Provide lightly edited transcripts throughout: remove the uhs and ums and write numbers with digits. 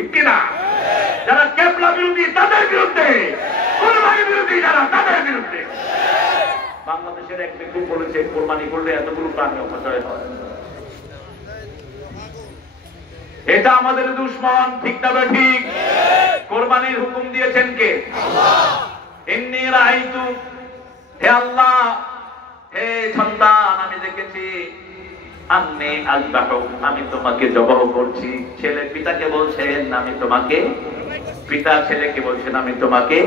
ঠিক কিনা? যারা কেবলা বিরোধী তাদের বিরুদ্ধে, কোরবানি বিরোধী যারা তাদের বিরুদ্ধে। বাংলাদেশের এক ব্যক্তি বলেছে কোরবানি করলে এতগুলো প্রাণী অপচয় হয়, এটা আমাদের দুশ্মন। ঠিক না ঠিক? কোরবানির হুকুম দিয়েছেন কে? ইন্নী রাআইতু, হে আল্লাহ, হে সন্তান, আমি দেখেছি, আন্নী আযবাহু, আমি তোমাকে জবাহ করছি। ছেলে পিতাকে বলছেন আমি তোমাকে, পিতা ছেলেকে বলছেন আমি তোমাকে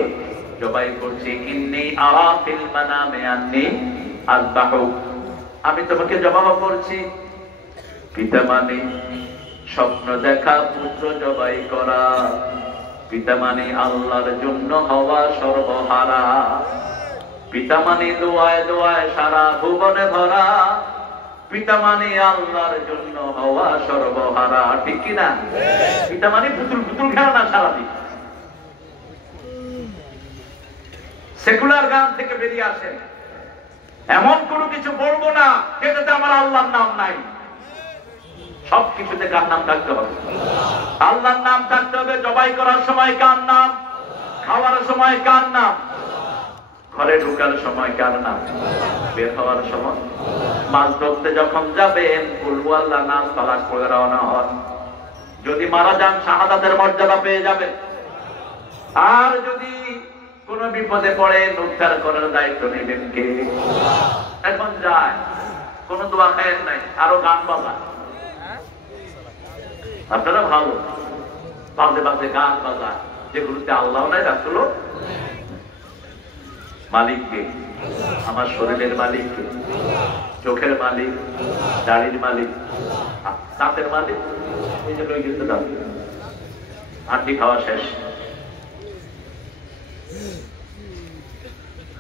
জবাই করছি। ইন্নী আরা ফিল মানামি আন্নী আযবাহু, আমি তোমাকে জবাহ করছি। পিতা মানে স্বপ্ন দেখা, পুত্র জবাই করা। পিতা মানে আল্লাহর জন্য হওয়া সর্বহারা। পিতা মানে দোয়ায় দোয়ায় সারা ভুবনে ভরা। পিতা মানে আল্লাহর জন্য হওয়া সর্বহারা। ঠিক কিনা? পিতা মানে পুতুল পুতুল খেলা না সারাদিন। সেকুলার গান থেকে বেরিয়ে আসে, এমন কোনো কিছু বলবো না যেটাতে আমার আল্লাহর নাম নাই। সবকিছুতে কার নাম থাকতে হবে? আল্লাহর নাম থাকতে হবে। জবাই করার সময় কার নাম? খাওয়ার সময় কার নাম? ঘরে ঢোকার সময় কার নাম? বের হওয়ার সময়। মাছ ধরতে যখন যাবেন কুল আল্লাহ নাম তালাক করে রওনা হন। যদি মারা যান শাহাদাতের মর্যাদা পেয়ে যাবেন। আর যদি কোন বিপদে পড়েন উদ্ধার করার দায়িত্ব নেবেন কে? এখন যায় কোন দোয়া খায়ের নাই, আরো গান বাজা। আপনারা ভালো বাজে বাজে গান বাজা, যেগুলোতে আল্লাহ নাই রাসূল। মালিককে, আমার শরীরের মালিককে, চোখের মালিক, দাড়ির মালিক, দাঁতের মালিক। এই যে লই গেছে দাঁত, আন্টি খাওয়া শেষ।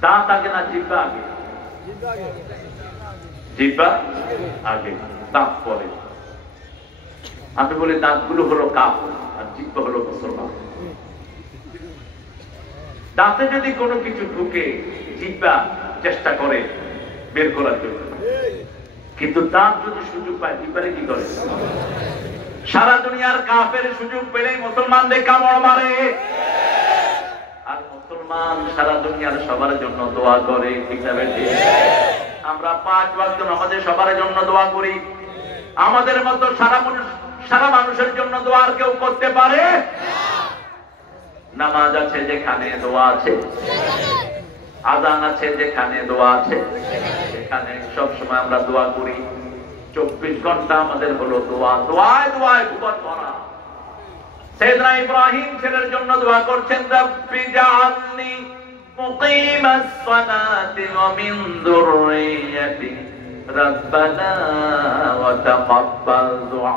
দাঁত আগে না জিহ্বা আগে? জিহ্বা আগে, দাঁত পরে। আমি বলি দাঁতগুলো হলো কাফের আর জিহ্বা হলো মুসলমান। দাঁতে যদি কোনো কিছু ঢুকে জিহ্বা চেষ্টা করে বের করার জন্য, কিন্তু দাঁত যদি সুযোগ পায় জিহ্বারে কি করে? সারা দুনিয়ার কাফের সুযোগ পেলেই মুসলমানদের কামড় মারে। আর মুসলমান সারা দুনিয়ার সবার জন্য দোয়া করে। ঠিক না বেঠিক? আমরা 5 ওয়াক্ত নামাজে সবার জন্য দোয়া করি। আমাদের মতো সারা মানুষের জন্য দোয়া আর কেউ করতে পারে? নামাজ আছে যেখানে দোয়া আছে, আযান আছে যেখানে দোয়া আছে, সেখানে সবসময় আমরা দোয়া করি। 24 ঘন্টা আমাদের হলো দোয়া। দোয়ায় দোয়ায় ভুবন ভরা। সাইয়েদনা ইব্রাহিম ছেলের জন্য দোয়া করছেন, রব্বি জাআলনি মুকিমাস সালাতি ওয়া মিন যুররিয়্যাতি রব্বানা ওয়া তাকাব্বাল দুআ।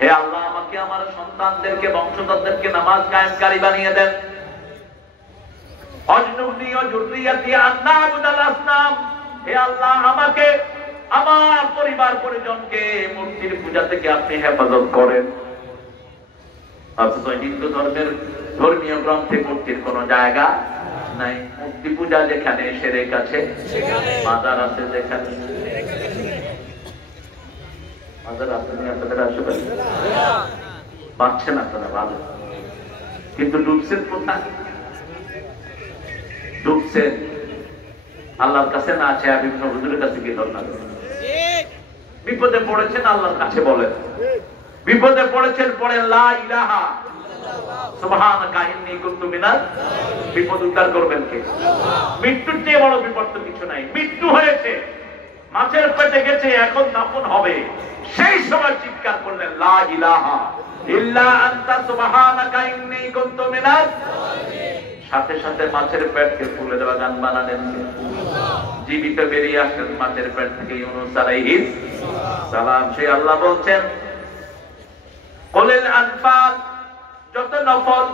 হে আল্লাহ, আমাকে আমার সন্তানদেরকে, বংশধরদেরকে নামাজ কায়েমকারী বানিয়ে দেন। অজনুবনি ওয়া যুররিয়াতি আন না'বুদাল আসনাম। হে আল্লাহ, আমাকে, আমার পরিবার পরিজনকে মূর্তির পূজা থেকে আপনি হেফাজত করেন। অথচ হিন্দু ধর্মের ধর্মীয় গ্রন্থে মূর্তির কোন জায়গা নাই। মূর্তি পূজা যেখানে শিরক আছে, মাজার আছে যেখানে, মাজার আছে আপনাদের আশেপাশে পাচ্ছেন আপনারা ভালো, কিন্তু ডুবছেন কোথায়? ডুবছেন আল্লাহর কাছে না, আছে বিভিন্ন হুজুরের কাছে গিয়ে ধর্ণা করেন। বিপদে পড়েছেন আল্লাহর কাছে বলেন। বিপদে পড়েছেন পড়েন লা ইলাহা সুবহানাকা ইন্নী কুনতু মিনাজ। বিপদ উদ্ধার করবেন কে? মৃত্যুর চেয়ে বড় বিপদ তো কিছু নাই। মৃত্যু হয়েছে, মাছের পেটে গেছে, এখন দাফন হবে, সেই সময় চিৎকার করলেন লা ইলাহা ইল্লা আনতা সুবহানাকা ইন্নী কুনতু মিনাজ। সাথে সাথে মাছের পেটকে ফুলে দেওয়া গান বানালেন। জীবিত বেরিয়ে আসেন মাছের পেট থেকে ইউনূস আলাইহিস সালাম। সেই আল্লাহ বলছেন, কুলিল আনফাল, যত নফল,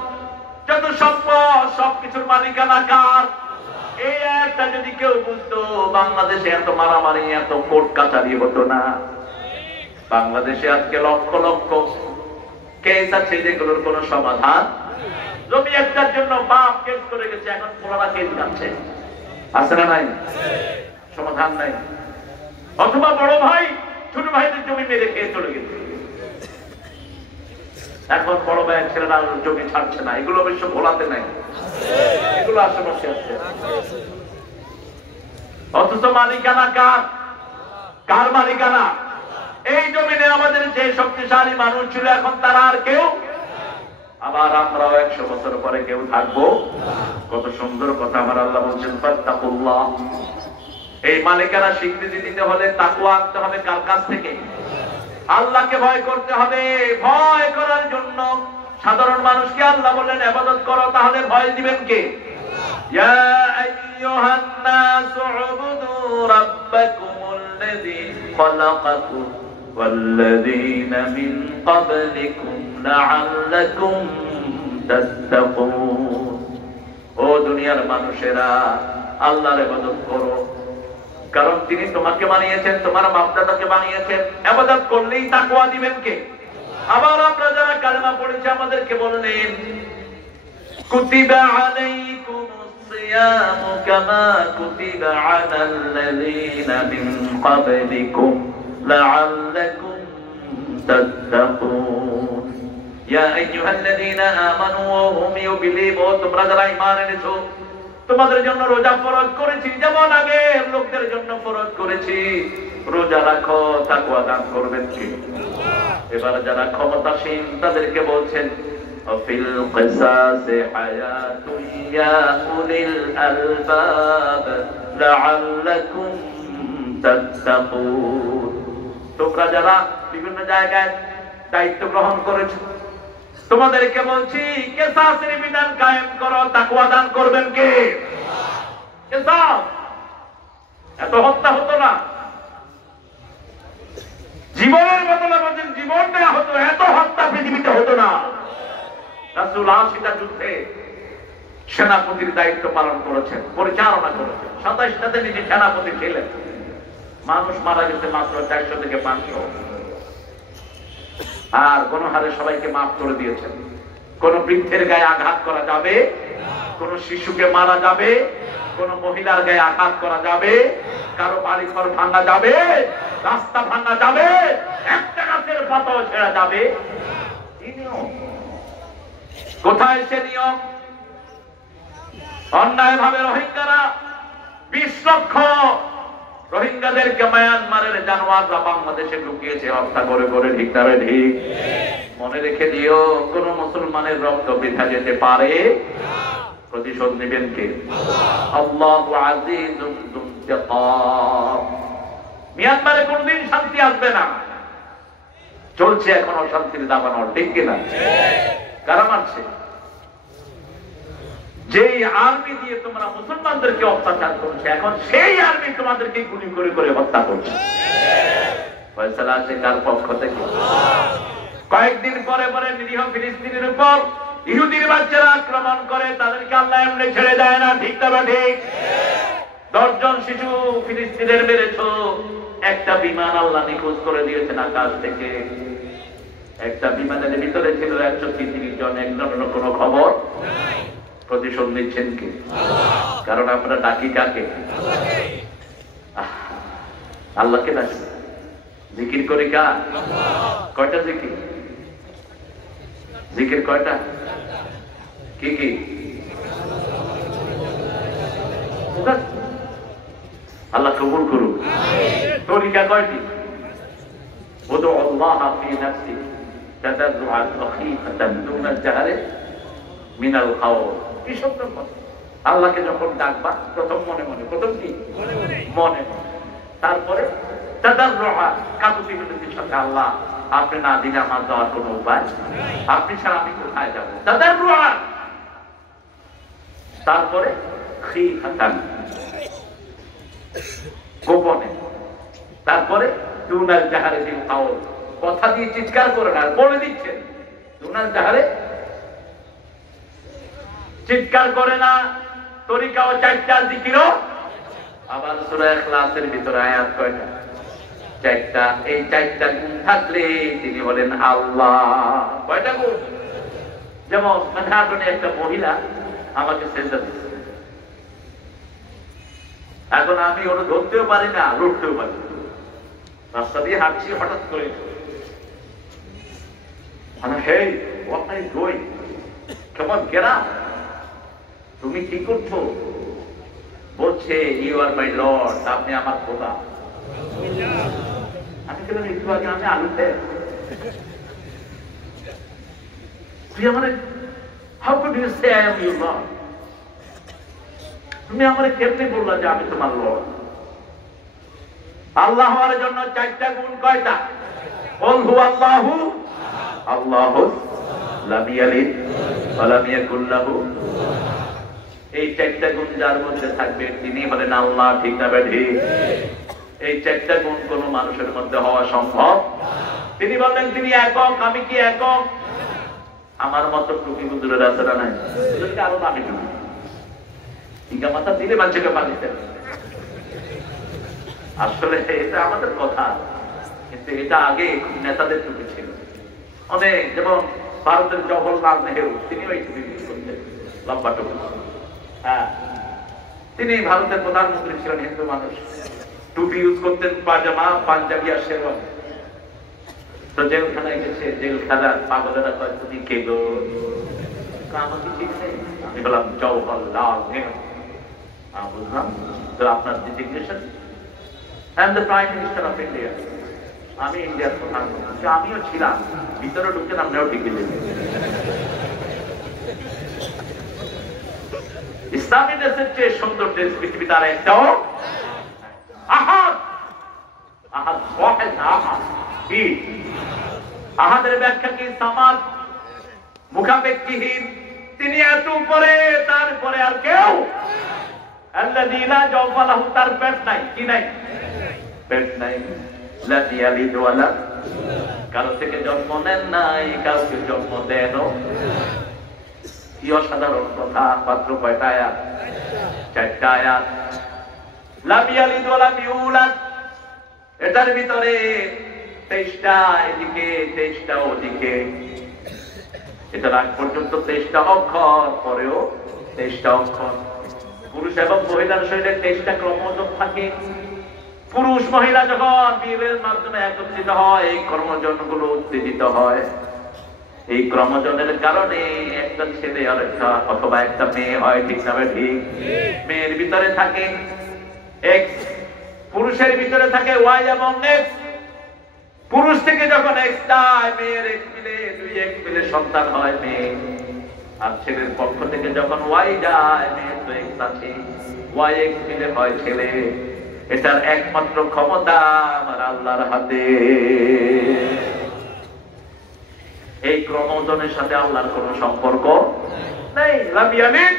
যত সম্পদ, সবকিছুর মালিকানা কার? এই একটা যদি কেউ বুঝতো, বাংলাদেশে এত মারামারি, এত কোর্ট কাচারি হতো না। বাংলাদেশে আজকে লক্ষ লক্ষ কেস আছে যেগুলোর কোনো সমাধান। জমি একটার জন্য বাপ কেস করে গেছে, এখন পুরানা কেস যাচ্ছে, আছে না নাই? সমাধান নাই। অথবা বড় ভাই ছোট ভাইদের জমি মেরে খেয়ে চলে গেছে। এখন বড় ভাইয়ের ছেলেরা জমি ছাড়ছে না, এগুলো অবশ্য ভোলাতে নাই, এগুলো আশেপাশে আছে। অথচ মালিকানা কার? কার মালিকানা? এই জমিনে আমাদের যে শক্তিশালী মানুষ ছিল এখন তারা আর কেউ, আবার আমরাও 100 বছর পরে কেউ থাকবো। কত সুন্দর কথা আমার আল্লাহ বলছেন, ফাত্তাকুল্লাহ। এই মালিকানা স্বীকৃতি দিতে হলে তাকওয়া আনতে হবে কার কাছ থেকে? আল্লাহকে ভয় করতে হবে। ভয় করার জন্য সাধারণ মানুষকে আল্লাহ বললেন ইবাদত করো, তাহলে ভয় দিবেন কে? ইয়া আইয়ুহান নাসু উবুদু রাব্বাকুমুল্লাযী খালাকাকুম ওয়াল্লাযীনা মিন ক্বাবলিকুম লাআল্লাকুম তাত্তাকুন। ও দুনিয়ার মানুষেরা, আল্লাহর ইবাদত করো, কারণ তিনি তোমাকে বানিয়েছেন, তোমার বাপ-দাদাকে বানিয়েছেন। ইবাদত করলেই তাকওয়া দিবেন কে? আবার আমরা যারা কালেমা পড়েছি আমাদেরকে বললেন কুতিবা আলাইকুমুস সিয়ামু কামা কুতিবা আলাল্লাযীনা মিন ক্বাবলিকুম লাআল্লাকুম তাত্তাকুন। ইয়া আইয়ুহাল্লাযীনা আমানু হুম ইউ বিলিভ, তোমরা যারা ঈমান এনেছো তোমাদের জন্য রোজা ফরজ করেছি, যেমন আগে লোকদের জন্য ফরজ করেছি। রোজা রাখো, তাকওয়া দান করবেন কি? এবার যারা ক্ষমতাসীন তাদেরকে বলছেন ফিল কিসাসি হায়াতুন ইয়া উলিল আলবাব লাআল্লাকুম তাত্তাকুন। তোমরা যারা বিভিন্ন জায়গায় দায়িত্ব গ্রহণ করেছো তোমাদেরকে বলছি কিসাসের বিধান কায়েম করো, তাকওয়া দান করবেন কে? কিসাস। এত হত্যা হতো না, জীবনের বদলে বলেন জীবন দেয়া হতো, এত হত্যা পৃথিবীতে হতো না। রাসূল 80টা যুদ্ধে সেনাপতির দায়িত্ব পালন করেছেন, পরিচালনা করেছেন, 27টাতে নিজে সেনাপতি ছিলেন। মানুষ মারা গেছে মাত্র 400 থেকে 500, আর কোন হারে সবাইকে মাফ করে দিয়েছেন। কোন বৃদ্ধের গায়ে আঘাত করা যাবে, কোন শিশুকে মারা যাবে, কোন মহিলার গায়ে আঘাত করা যাবে, কারো বাড়ি ঘর ভাঙা যাবে, রাস্তা ভাঙা যাবে, একটা গাছের পাতাও ছেড়া যাবে। কোথায় সে নিয়ম? অন্যায় ভাবে রোহিঙ্গারা 20 লক্ষ রোহিঙ্গাদেরকে মায়ানমারের জানোয়াররা বাংলাদেশে ঢুকিয়েছে হত্যা করে করে। ঠিক না ঠিক? মনে রেখে দিও, কোন মুসলমানের রক্ত বৃথা যেতে পারে। প্রতিশোধ নেবেন কে? আল্লাহু আজিজুন যুনতিকাম। মিয়ানমারে কোনদিন শান্তি আসবে না, চলছে এখন অশান্তির দাবানল। ঠিক কিনা? কারা মারছে? যেই আর্মি দিয়ে তোমরা মুসলমানদেরকে অত্যাচার করছে, এখন সেই আর্মি তোমাদেরকে গুলি করে করে হত্যা করছে। ফয়সালা আছে কার পক্ষ থেকে? কয়েকদিন পরে পরে নিরীহ ফিলিস্তিনের উপর ইহুদির বাচ্চারা আক্রমণ করে, তাদেরকে আল্লাহ এমনি ছেড়ে দেয় না। ঠিক না ঠিক? 10 জন শিশু ফিলিস্তিনের মেরেছ, একটা বিমান আল্লাহ নিখোঁজ করে দিয়েছেন আকাশ থেকে। একটা বিমানের ভিতরে ছিল 130 জন, একজনের কোনো খবর নাই। প্রতিশোধ নিচ্ছেন কি? কারণ আমরা ডাকি কাকে? আল্লাহকে ডাকি। জিকির করি কার? কয়টা জিকির? জিকির কয়টা? কি কি? আল্লাহ কবুল করুন। তরিকা কয়টি? উদউ আল্লাহ ফি নাফসি তাদাররুআন ওয়া খীফাতান দুনা জাহরি মিনাল কাওল। কি সুন্দর কথা! আল্লাহকে যখন ডাকবা প্রথম মনে মনে, প্রথম কি? মনে মনে। তারপরে তাদাররুআন, কাকুতি মিনতির সাথে, আল্লাহ আপনি না দিলে আমার যাওয়ার কোনো উপায়, আপনি ছাড়া আমি কোথায় যাব? তাদাররুআন। তারপরে খীফাতান, গোপনে। তারপরে দুনাল জাহরি বিল কাওল, কথা দিয়ে চিৎকার করে না, বলে দিচ্ছেন। দুনাল জাহরে চিৎকার করে না। তরিকাও 4টা, জিকিরও আবার সূরা ইখলাসের ভিতরে আয়াত কয়টা? 4টা। এই 4টা গুণ থাকলে তিনি হলেন আল্লাহ। কয়টা গুণ? যেমন মেহাটনে একটা মহিলা আমাকে সেজদা দিচ্ছে, এখন আমি ওটা ধরতেও পারি না, লড়তেও পারি না। রাস্তা দিয়ে হাঁটছি, হঠাৎ করে Hey, what are you doing? Come on, get up. তুমি কি করছো? বলছে ইউ আর মাই লর্ড, আপনি আমার খোদা। আমি বললাম একটু আগে আমি আলুতে তুই আমার how could you say I am your lord? তুমি আমারে কেমনে বললা যে আমি তোমার লর্ড? আল্লাহ হওয়ার জন্য চারটা গুণ কয়টা? কুল হু আল্লাহু আল্লাহু লাম ইয়ালিদ ওয়া লাম ইয়াকুল লাহু। এই চারটা গুণ যার মধ্যে থাকবে তিনি হলেন আল্লাহ। ঠিক না বেঠি? এই চারটা গুণ কোন মানুষের মধ্যে হওয়া সম্ভব? তিনি বললেন তিনি একক। আমি কি একক? আমার মতো টুপি হুজুরের আছে না নাই? হুজুরকে আরো দামি টুপি, টিকা মাথা দিলে মানুষকে পালিতেন। আসলে এটা আমাদের কথা, কিন্তু এটা আগে নেতাদের টুপি ছিল অনেক। যেমন ভারতের জওহরলাল নেহেরু, তিনি ওই টুপি ইউজ করতেন, লম্বা টুপি। হ্যাঁ, তিনি ভারতের প্রধানমন্ত্রী ছিলেন, হিন্দু মানুষ, টুপি ইউজ করতেন, পাজামা পাঞ্জাবি আর শেরওয়ানি। তো জেলখানায় গেছে, জেলখানার পাগলেরা কয় তুমি কে গো? আমাকে ঠিক নেই। আমি বললাম জওহরলাল নেহেরু। বুঝলাম, তো আপনার designation? I am the prime minister of India. আমি ইন্ডিয়ার প্রধানমন্ত্রী। আমিও ছিলাম, ভিতরে ঢুকতেন, আমরাও টিকে দিলেন। ইসলামী দেশের চেয়ে সুন্দর দেশ পৃথিবীতে আর একটাও আহাদ। আহাদ ওয়াহিদ, আহাদ কি? আহাদের ব্যাখ্যা কি? সামাদ, মুখাপেক্ষিহীন। তিনি এত উপরে, তারপরে আর কেউ। আল্লাযী লা জাওফা লাহু, তার পেট নাই। কি নাই? পেট নাই। লা ইয়ালিদ ওয়া লা, কারো থেকে জন্ম নেন নাই, কাউকে জন্ম দেনও। কি অসাধারণ কথা! মাত্র কয়টা আয়াত? চারটা আয়াত। লাম ইয়ালিদ ওয়া লাম ইউলাদ, এটার ভিতরে 23টা এদিকে, 23টা ওদিকে। এটা আগ পর্যন্ত 23টা অক্ষর, পরেও 23টা অক্ষর। পুরুষ এবং মহিলার শরীরে 23টা ক্রোমোজোম থাকে। পুরুষ মহিলা যখন বিয়ের মাধ্যমে একত্রিত হয়, এই ক্রোমোজোমগুলো উত্তেজিত হয়। এই ক্রোমোজোমের কারণে একটা ছেলে আর একটা অথবা একটা মেয়ে হয়। ঠিক না ঠিক? মেয়ের ভিতরে থাকে এক্স, পুরুষের ভিতরে থাকে ওয়াই এবং এক্স। পুরুষ থেকে যখন এক্স যায়, মেয়ের এক্স মিলে, দুই এক্স মিলে সন্তান হয় মেয়ে। আর ছেলের পক্ষ থেকে যখন ওয়াই যায়, মেয়ের তো এক্স আছে, ওয়াই এক্স মিলে হয় ছেলে। এটার একমাত্র ক্ষমতা আমার আল্লাহর হাতে। এই ক্রোমোজোমের সাথে আল্লাহর কোনো সম্পর্ক নেই। লাম ইয়ালিদ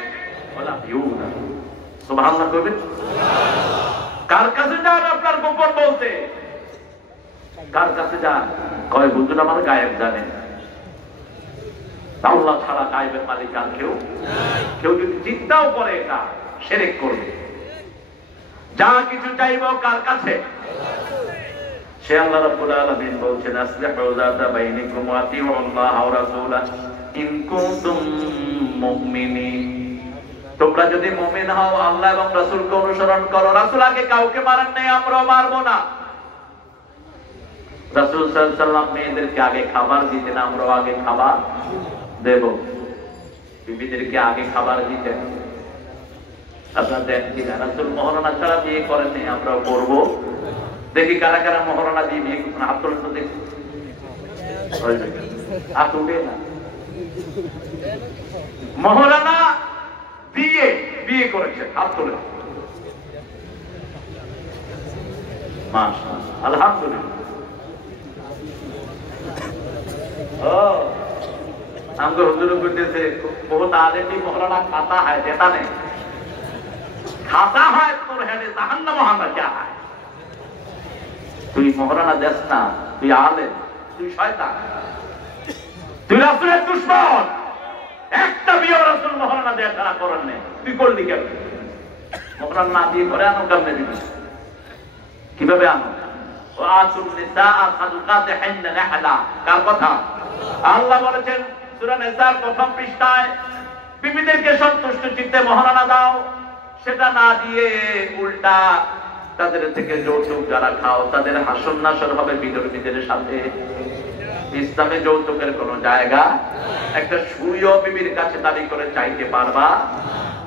ওয়া লাম ইউলাদ। সুবহানাল্লাহ কইবেন? কার কাছে যান আপনার গোপন বলতে? কার কাছে যান? কয় হুজুর আমার গায়েব জানে। আল্লাহ ছাড়া গায়েবের মালিক আর কেউ নাই। কেউ যদি চিন্তাও করে এটা শিরক করবে। যা কিছু চাইবো কার কাছে? সে আল্লাহ রাব্বুল আলামিন বলছেন, আসলিহু যাতা বাইনিকুম ওয়া আতিউল্লাহ ওয়া রাসূলাহু ইন কুনতুম মুমিনিন। তোমরা যদি মুমিন হও, আল্লাহ এবং রাসূলকে অনুসরণ করো। রাসূল আগে কাউকে মারেন নাই, আমরাও মারবো না। রাসূল সাল্লাল্লাহু আলাইহি ওয়াসাল্লাম মেয়েদেরকে আগে খাবার দিতেন, আমরাও আগে খাবার দেব। বিবিদেরকে আগে খাবার দিতেন, আপনারা দেন কিনা? রাসূল মহরণা ছাড়া বিয়ে করেননি, আমরাও করবো। দেখি কারা কারা মহরণা দিয়ে বিয়ে করছেন, হাত তোলেন তো দেখি। হাত উঠে না। মহরণা দিয়ে বিয়ে করেছেন, হাত তোলেন। মাশাআল্লাহ, আলহামদুলিল্লাহ। ও हमको हुजूर कहते थे बहुत आदमी मोहराना खाता है, देता नहीं। खाता है तो रहने जहन्नम वहां क्या है? তুই মোহরানা দেস না, তুই আলেম, তুই শয়তান, তুই রাসূলের দুশমন। একটা বিয়ে রাসূল মোহরানা দেয়া ছাড়া করেন না, তুই করলি কেন? মোহরানা না দিয়ে করে আনো কেমনে দিবি? কিভাবে আনো? ওয়াতুন নিসা সাদকাতিহিন্না নাহলা, কার কথা? আল্লাহ বলেছেন সূরা নিসার প্রথম পৃষ্ঠায়, বিবিদেরকে সন্তুষ্ট চিত্তে মোহরানা দাও। সেটা না দিয়ে উল্টা তাদের থেকে যৌতুক যারা খাও, তাদের হাসন নাসর হবে বিধর্মীদের সাথে। ইসলামে যৌতুকের কোনো জায়গা। একটা সুইও বিবির কাছে দাবি করে চাইতে পারবা?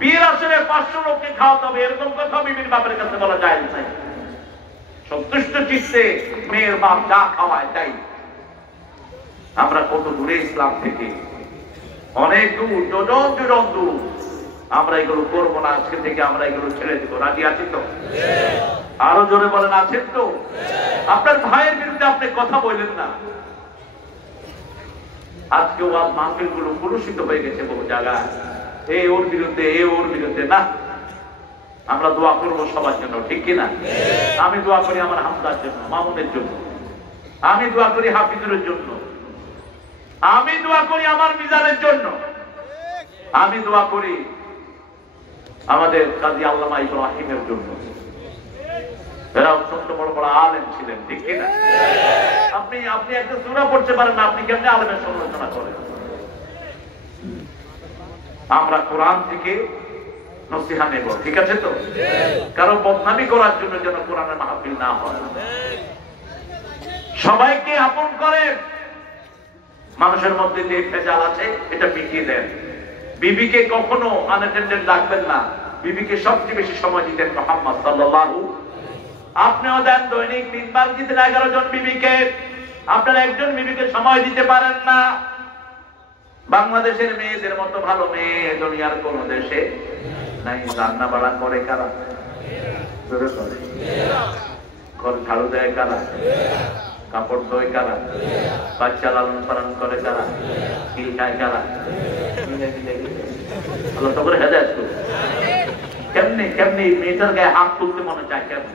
বিয়ের আসলে 500 লোককে খাওয়াতে হবে, এরকম কথা বিবির বাপের কাছে বলা যায় না। সন্তুষ্ট চিত্তে মেয়ের বাপ যা খাওয়ায় তাই। আমরা কত দূরে ইসলাম থেকে, অনেক দূর, যোজন দূর। আমরা এগুলো করবো না, আজকে থেকে আমরা এগুলো ছেড়ে দেবো। রাজি আছি তো? আরো জোরে বলেন, আছেন তো? আপনার ভাইয়ের বিরুদ্ধে আপনি কথা বললেন না। আজকে মাহফিল গুলো কলুষিত হয়ে গেছে বহু জায়গায়, এ ওর বিরুদ্ধে, এ ওর বিরুদ্ধে। না, আমরা দোয়া করবো সবার জন্য, ঠিক কিনা? আমি দোয়া করি আমার হামদার জন্য, মামুনের জন্য, আমি দোয়া করি হাফিজুরের জন্য, আমি দোয়া করি আমার মিজানের জন্য, আমি দোয়া করি আমাদের কাজী আল্লামা ইব্রাহিমের জন্য। এরা অত্যন্ত বড় বড় আলেম ছিলেন, ঠিক কিনা? আপনি একটা সূরা পড়তে পারেন না, আপনি কেমনে আলেমের সমালোচনা করেন? আমরা কোরআন থেকে নসিহা নেব, ঠিক আছে তো? কারণ বদনামি করার জন্য যেন কোরআনের মাহফিল না হয়। সবাইকে আপন করেন, মানুষের মধ্যে যে ভেজাল আছে এটা মিটিয়ে দেন। বিবিকে কখনো আনঅ্যাটেন্ডেড রাখবেন না। বিবিকে সবচেয়ে বেশি সময় দিতেন মুহাম্মদ সাল্লাল্লাহু। আপনিও দেন, দৈনিক 3 বার দিতেন 11 জন বিবিকে। আপনারা একজন বিবিকে সময় দিতে পারেন না। বাংলাদেশের মেয়েদের মতো ভালো মেয়ে দুনিয়ার কোন দেশে নাই। রান্না বাড়া করে কারা? ঘর ঝাড়ু দেয় কারা? কাপড় ধোয় কারা? বাচ্চা লালন পালন করে কারা? কি খায় কারা? আল্লাহ তো করে হেদায়েত করুন। কেমনি কেমনি মেয়েটার গায়ে হাত তুলতে মনে চায় কেমন?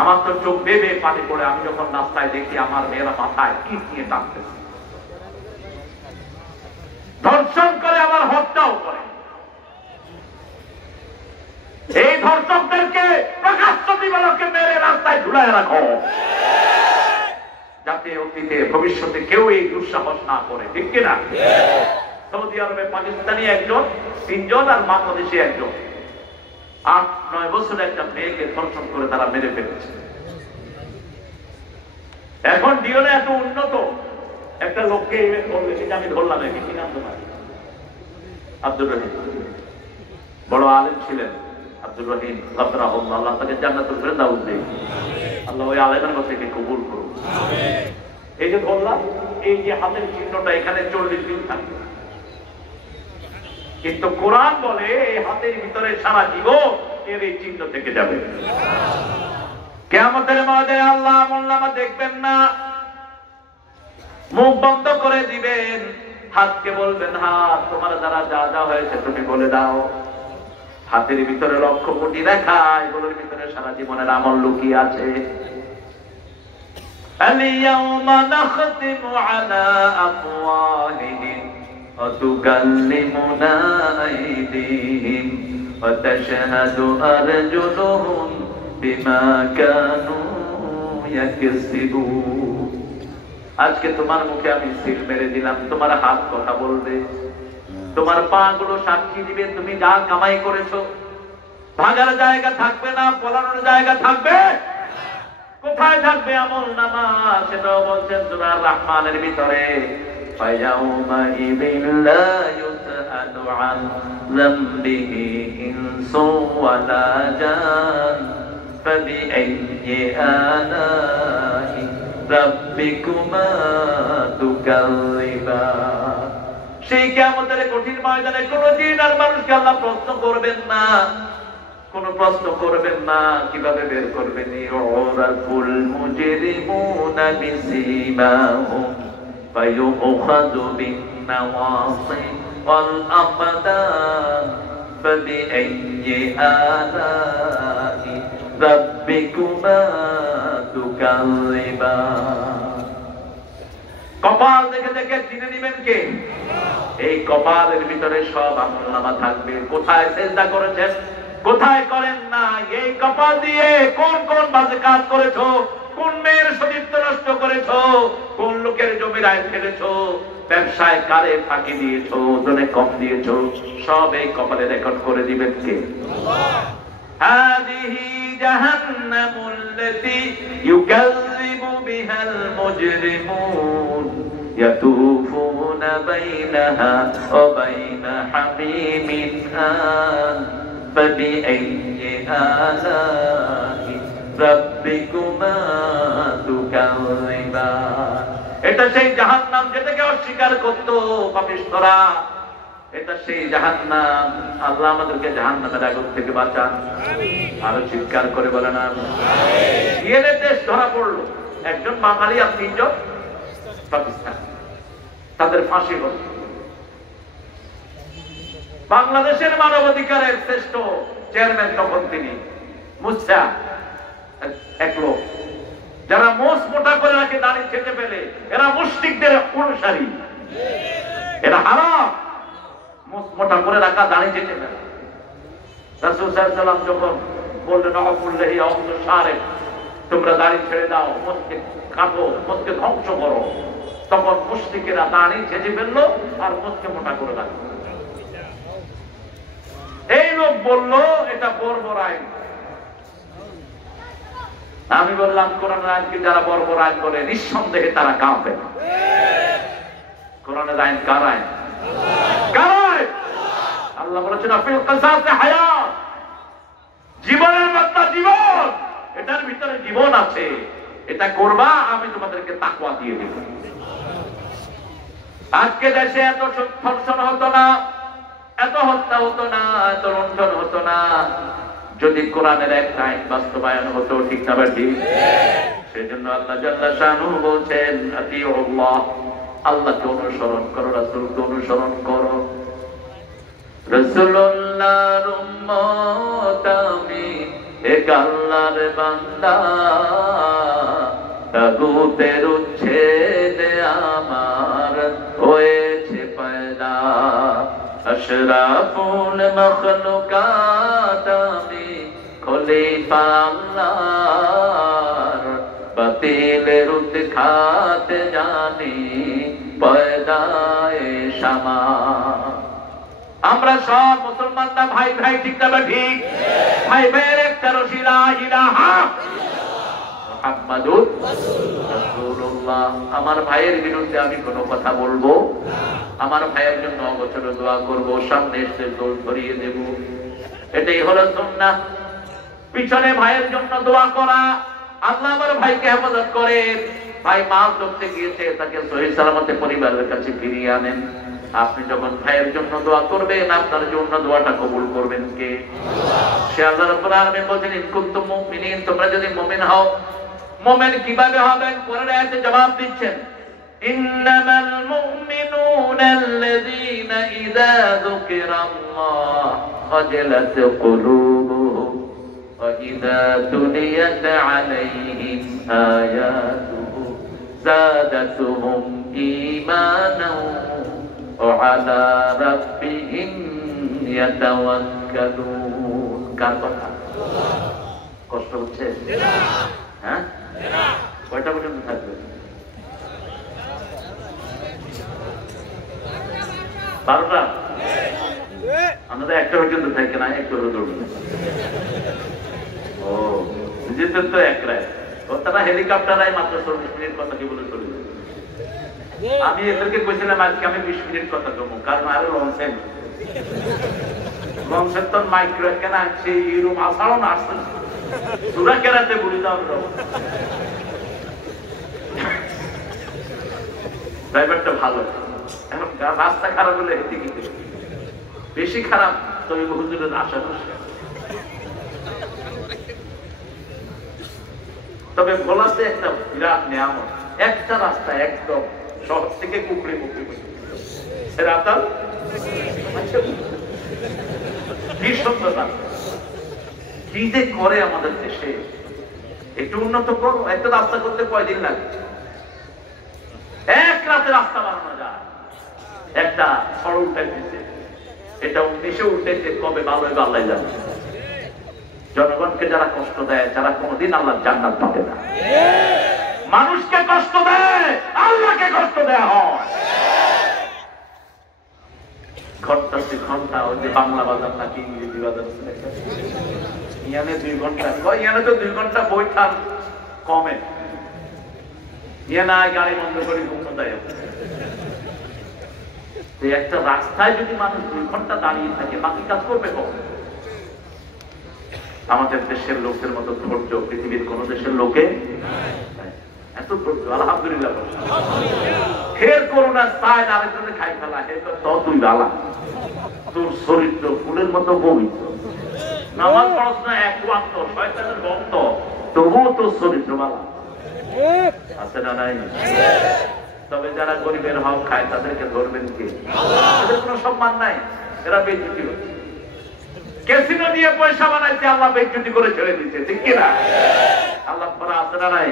আমার তো চোখ বেবে পানি পড়ে, আমি যখন রাস্তায় দেখি আমার মেয়েরা মাথায় কি নিয়ে টানতেছে। ধর্ষণ করে, আবার হত্যাও করে। এই ধর্ষকদেরকে প্রকাশ্য দিবালোকে মেরে রাস্তায় ঝুলায় রাখো, যাতে অতীতে ভবিষ্যতে কেউ এই দুঃসাহস না করে, ঠিক কিনা? সৌদি আরবে পাকিস্তানি একজন, 3 জন, আর বাংলাদেশি একজন। 8-9 বছরের একটা মেয়েকে ধর্ষণ করে তারা মেরে ফেলেছে। এখন ডিওনে এত উন্নত, একটা লোককে বলবে, সেটা আমি ধরলাম, কি নাম তোমার? আব্দুর রহিম। বড় আলেম ছিলেন আব্দুর রহিম, আল্লাহ তাকে জান্নাতুল ফেরদাউস দেয়। আল্লাহ ওই আলেমের কাছে কবুল করুন। এই যে বললাম, এই যে হাতের চিহ্নটা এখানে 40 দিন থাকবে, কিন্তু কোরআন বলে এই হাতের ভিতরে সারা জীবন এর এই চিহ্ন থেকে যাবে। কিয়ামতের ময়দানে আল্লাহ আমলনামা দেখবেন না, মুখ বন্ধ করে দিবেন। হাতকে বলবেন, হাত তোমার দ্বারা যা যা হয়েছে তুমি বলে দাও। হাতের ভিতরে 1,00,000 কোটি রেখা, এগুলোর ভিতরে সারা জীবনের আমল লুকিয়ে আছে। আল-ইয়াওমা নাখতিমু আলা আফওয়াহিহিম ওয়া তুকাল্লিমুনা আইদিহিম ওয়া তাশহাদু আরজুলুহুম বিমা কানু ইয়াকসিবুন। আজকে তোমার মুখে আমি সিল মেরে দিলাম, তোমার হাত কথা বলবে, তোমার পা গুলো সাক্ষী দিবে তুমি যা কামাই করেছো। ভাগার জায়গা থাকবে না, পলানোর জায়গা থাকবে। কোথায় থাকবে আমল নামা? সেটাও বলছেন সূরা রহমানের ভিতরে, ফায়াউমা ইযিল লা ইউসআলু আন যামবিহি ইনসু ওয়ালা জান ফাবিআইয়ি আলাহি রাব্বিকুমা তুকাল্লিবান। সেই কিয়ামতের কঠিন ময়দানে কোন জিন আর মানুষকে আল্লাহ প্রশ্ন করবেন না, কোন প্রশ্ন করবেন না। কিভাবে বের করবেন? ইউরাফুল মুজরিমুনা বিসিমাহুম ফায়ুখাযু বিন-নাওয়াসি ওয়াল আকদাম ফাবিআইয়ি আলাহি রাব্বিকুমা তুকাল্লিবান। কপাল দেখে দেখে চিনে নিবেন কে? এই কপালের ভিতরে সব আমলনামা থাকবে। কোথায় সেজদা করেছেন, কোথায় করেন না, এই কপাল দিয়ে কোন কোন বাজে কাজ করেছো, কোন মেয়ের সতীত্ব নষ্ট করেছো, কোন লোকের জমির আয় ফেলেছো, ব্যবসায় কারে ফাঁকি দিয়েছো, ওজনে কম দিয়েছো, সব এই কপালে রেকর্ড করে দিবেন কে? হাদিহি জাহান্নামুল্লাতী ইউকাযযিবু বিহাল মুজরিমুন ইয়াতুফুনা বাইনাহা ওয়া বাইনা হামিমিন আন ফাবিআইয়ি আলাহি রাব্বিকুমা তুকাযিবান। এটা সেই জাহান্নাম যেটাকে অস্বীকার করতো পাপিষ্ঠরা। এটা সেই জাহান্নাম। আল্লাহ আমাদেরকে জাহান্নামের আগুন থেকে বাঁচান। আরো চিৎকার করে বলেন আমিন। ইয়েমেন দেশ ধরা পড়লো, একজন বাঙালি আর 3 জন পাকিস্তান, তাদের ফাঁসি হল। বাংলাদেশের মানবাধিকারের শ্রেষ্ঠ চেয়ারম্যান তখন তিনি মুসা, এক লোক যারা মোষ মোটা করে রাখে দাড়ি ছেটে ফেলে, এরা মুশরিকদের অনুসারী, এরা হারাম। মোষ মোটা করে রাখা দাড়ি ছেটে ফেলে। রাসূল সাল্লাল্লাহু আলাইহি ওয়াসাল্লাম যখন বললেন আকুল্লাহি আউযু শারে, তোমরা দাড়ি ছেড়ে দাও, মোষকে কাটো, মোষকে ধ্বংস করো, তখন মুশরিকেরা দাড়ি ছেটে ফেললো আর মোষকে মোটা করে রাখলো। এই লোক বলল এটা বর্বর আইন। আমি বললাম কোরআনের আইনকে যারা বর্বর আইন বলে নিঃসন্দেহে তারা কাফের। কোরআনের আইন কার আইন? কার আইন? আল্লাহ বলেছেন ফিল কিসাসে হায়াত, জীবনের মধ্যে জীবন, এটার ভিতরে জীবন আছে, এটা করবা আমি তোমাদেরকে তাকওয়া দিয়ে দেব। আজকে দেশে এত ধর্ষণ হতো না, এত হত্যা হতো না, এত লুণ্ঠন হতো না যদি কোরআনের এক আইন বাস্তবায়ন হতো। ঠিক না ভাই? সেজন্য আল্লাহ জাল্লা শানুহু বলছেন আতিউল্লাহ, আল্লাহকে অনুসরণ করো, রাসূলকে অনুসরণ করো। রাসূলুল্লাহর উম্মত আমি, এক আল্লাহর বান্দা, তাগুতের উচ্ছেদে আমার হয়েছে পয়দা। আশরাফুল মাখলুকাত আমি, খলিফা আল্লাহর, বাতিলের উৎখাত জানি পয়দায়ে শামা। আমরা সব মুসলমানরা ভাই ভাই, ঠিক না ঠিক? ভাই ভাইয়ের একটা রশি লা ইলাহা মুহাম্মাদুর রাসূলুল্লাহ। আমার ভাইয়ের বিরুদ্ধে আমি কোনো কথা বলবো, আমার ভাইয়ের জন্য অগোচরে দোয়া করব, সামনে এসে দোল ধরিয়ে দেব, এটাই হলো সুন্নাহ। পিছনে ভাইয়ের জন্য দোয়া করা। আল্লাহ আমার ভাইকে হেফাজত করেন। ভাই মাছ ধরতে গিয়েছে, তাকে সহিহ সালামতে পরিবারের কাছে ফিরিয়ে আনেন। আপনি যখন ভাইয়ের জন্য দোয়া করবেন, আপনার জন্য দোয়াটা কবুল করবেন কে? সে আল্লাহ রাব্বুল আলামিন বলেন ইন কুনতুম মুমিনিন, তোমরা যদি মুমিন হও। মুমিন কিভাবে হবেন? পরের আয়াতে জবাব দিচ্ছেন ইন্নামাল মুমিনুনা আল্লাযীনা ইযা যুকিরাল্লাহ ওয়াজিলাত কুলুবুহুম ওয়া ইযা তুলিয়াত আলাইহিম আয়াতুহু যাদাতুহুম ঈমানাও ওয়া আলা রাব্বিহিম ইয়াতাওয়াক্কালুন। কার কথা? কষ্ট হচ্ছে? হ্যাঁ, কয়টা পর্যন্ত থাকবে? 12টা? আমাদের একটা পর্যন্ত থাকে না, একটু হলো দৌড়বে। ও নিজেদের তো এক রায়, তারা হেলিকপ্টারাই মাত্র 40 মিনিট কথা কি বলে চলে যায়। আমি এদেরকে কইছিলাম আজকে আমি 20 মিনিট কথা কমো, কারণ আরো লঞ্চেন তো মাইক্রো কেনা সেই ইউরোপ আসারও না আসতে সুরা কেরাতে বলি দাও। ড্রাইভারটা ভালো, এখন রাস্তা খারাপ হলে হেঁটে গিয়ে বেশি খারাপ তো হুজুরের আশানুষে। তবে ভোলাতে একটা বিরাট নিয়ামত, একটা রাস্তা একদম শহর থেকে কুকড়ে মুকড়ে রাতাল কি সুন্দর রাস্তা, কি যে করে আমাদের দেশে। একটু উন্নত করো, একটা রাস্তা করতে কয়দিন লাগে? এক রাতে রাস্তা বানানো যায়। একটা সড়ক উঠাইতেছে, এটা 19-এ উঠেছে, কবে ভালো হবে আল্লাহ জানে। জনগণকে যারা কষ্ট দেয়, যারা কোনোদিন আল্লাহ জান্নাত পাবে না। মানুষকে কষ্ট দেয়, আল্লাহকে কষ্ট দেয়া হয়। ঘন্টা ঘন্টা ওই যে বাংলা বাজার নাকি ইংরেজি বাজার, ইয়ানে 2 ঘন্টা, ইয়ানে তো 2 ঘন্টা বই থাক কমে। না গাড়ি বন্ধ করে ঘুমোতায় একটা রাস্তায় যদি মানুষ 2 ঘন্টা দাঁড়িয়ে থাকে বাকি কাজ করবে কখন? আমাদের দেশের লোকের মতো ধৈর্য পৃথিবীর কোন দেশের লোকে এত ধৈর্য আলহামদুলিল্লাহ। ফের করোনা চায় আরেকজনে খাই ফেলা তুই বালা, তোর চরিত্র ফুলের মতো পবিত্র, নামাজ পড়াশোনা 1 ওয়াক্ত শয়তানের ভক্ত, তবুও তোর চরিত্র বালা আছে না নাই? তবে যারা গরিবের হক খায় তাদেরকে ধরবেন কে? তাদের কোনো সম্মান নাই, এরা বেইজ্জতি হচ্ছে। ক্যাসিনো দিয়ে পয়সা বানাইছে, আল্লাহ বেইজ্জতি করে ছেড়ে দিচ্ছে, ঠিক কিনা? আল্লাহ পরে আছে না নাই?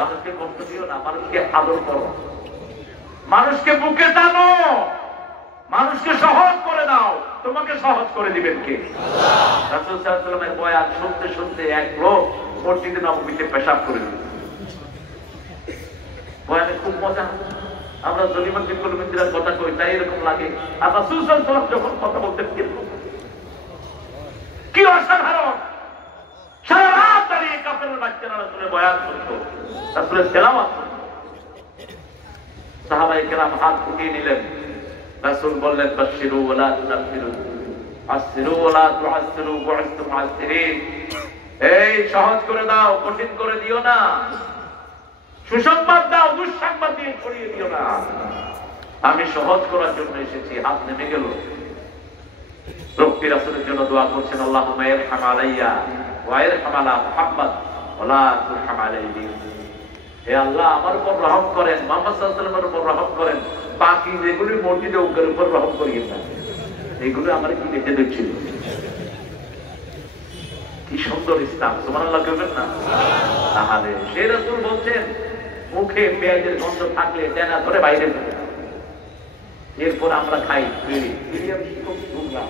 মানুষকে কষ্ট দিও না, মানুষকে আদর করো, মানুষকে বুকে টানো, মানুষকে সহজ করে দাও। তোমাকে সহজ করে দিবেন কে? রাসূল সাল্লাল্লাহু আলাইহি ওয়াসাল্লামের বয়ান শুনতে শুনতে এক লোক মসজিদে নববীতে পেশাব করে দিল। বয়ানে খুব মজা, আমরা জলিমাত কলমিন্দিরার কথা কই তাই এরকম লাগে। আর রাসূল সাল্লাল্লাহু আলাইহি ওয়াসাল্লাম যখন কথা বলতেন কি অসাধারণ, সারা রাত দাঁড়িয়ে কাফেরের বাচ্চারা রাসূলের বয়ান শুনতো, রাসূলের তেলাওয়াত শুনতো। সাহাবায়ে কেরাম হাত উঠিয়ে নিলেন, রাসূল বললেন বাশশিরু ওয়া লা তুনাফিরু, আসসিরু ওয়া লা তুআসসিরু, বু'ইসতু মুআসসিরিন। এই সহজ করে দাও, কঠিন করে দিও না, সুসংবাদ দাও, দুঃসংবাদ দিয়ে ছড়িয়ে দিও না। আমি সহজ করার জন্য এসেছি। হাত নেমে গেল, রব্বি রাসূলের জন্য দোয়া করছেন, আল্লাহুম্মা ইরহাম আলাইয়া ওয়া ইরহাম আলা মুহাম্মদ ওয়া লা তুরহাম আলাইহি। হে আল্লাহ আমার উপর রহম করেন, মুহাম্মদ সাল্লাল্লাহু আলাইহি ওয়াসাল্লামের উপর রহম করেন, বাকি যেগুলো মসজিদে ওগুলোর উপর রহম করিয়েন না। এগুলো আমার কি দেখে দিচ্ছিল, কি সুন্দর ইসলাম, সুবহানাল্লাহ বলবেন না? তাহলে সেই রাসূল বলছেন মুখে পেঁয়াজের গন্ধ থাকলে দেনা ধরে বাইরে যাবে। এরপর আমরা খাই বিড়ি, বিড়ি আমি শিক্ষক শুনলাম,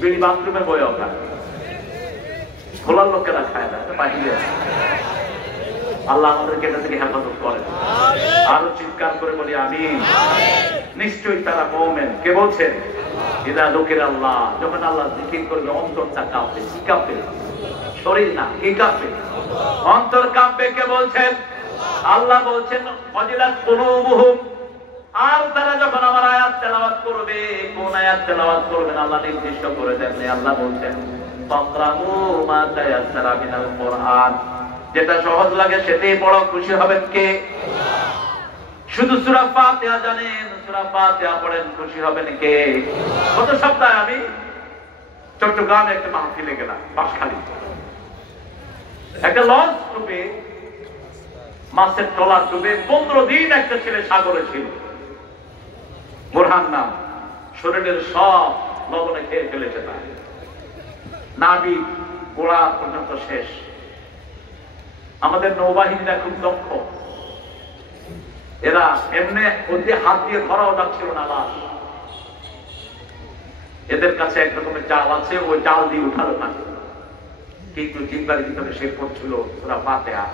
বিড়ি বাথরুমে বয়ে ওঠা, খোলার লোকেরা খায় না, বাহিরে। আল্লাহ আমাদেরকে এটা থেকে হেফাজত করেন। আরো চিৎকার করে বলি আমিন। নিশ্চয়ই তারা মুমিন। কে বলছেন? ইদা যুকির আল্লাহ, যখন আল্লাহ জিকির করবে অন্তরটা কাঁপবে। কি কাঁপবে? শরীর না, কি কাঁপবে? অন্তর কাঁপবে। কে বলছেন? আল্লাহ বলছেন ওয়াজিলাত কুলুবুহুম। আর তারা যখন আমার আয়াত তেলাওয়াত করবে, কোন আয়াত তেলাওয়াত করবেন আল্লাহ নির্দিষ্ট করে দেন। আল্লাহ বলছেন ফাকরাউ মা তায়াসসারা মিনাল কুরআন, যেটা সহজ লাগে সেটাই পড়ো, খুশি হবেন কে? শুধু সূরা ফাতিহা জানেন, সূরা ফাতিহা পড়েন, খুশি হবেন কে? গত সপ্তাহে আমি চট্টগ্রামে একটা মাহফিলে গেলাম, বাঁশখালী। একটা লঞ্চ ডুবে, মাছের ট্রলার ডুবে 15 দিন একটা ছেলে সাগরে ছিল, বোরহান নাম। শরীরের সব লবণে খেয়ে ফেলেছে, তার নাভি গোড়া পর্যন্ত শেষ। আমাদের নৌবাহিনীরা খুব দক্ষ, এরা এমনি ওদের হাত দিয়ে ধরাও যাচ্ছিল না লাশ। এদের কাছে এক রকমের জাল আছে, ওই জাল দিয়ে উঠালো না, কিন্তু জিম্বার ভিতরে সে পড়ছিল সূরা ফাতিহা।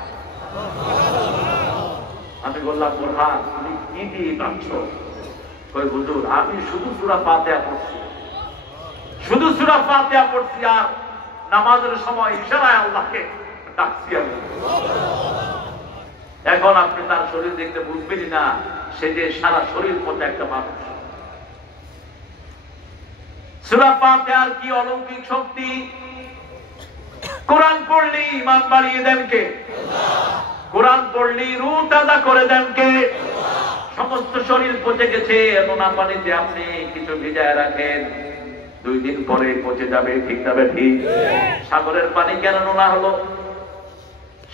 আমি বললাম বোরহান তুমি কি দিয়ে বাঁচছো? কই হুজুর আমি শুধু সূরা ফাতিহা পড়ছি, শুধু সূরা ফাতিহা পড়ছি, আর নামাজের সময় ইশারায় আল্লাহকে ডাকছি আমি। এখন আপনি তার শরীর দেখতে বুঝবেনই না সে যে সারা শরীর পথে একটা মানুষ। সূরা ফাতিহার কি অলৌকিক শক্তি! কোরআন পড়লে ঈমান বাড়িয়ে দেন কে? কোরআন পড়লে রূহ তাজা করে দেন কে? সমস্ত শরীর পচে গেছে, নোনা পানিতে আপনি কিছু ভিজায় রাখেন, 2 দিন পরে পচে যাবে, ঠিক যাবে ঠিক? সাগরের পানি কেন নোনা হলো?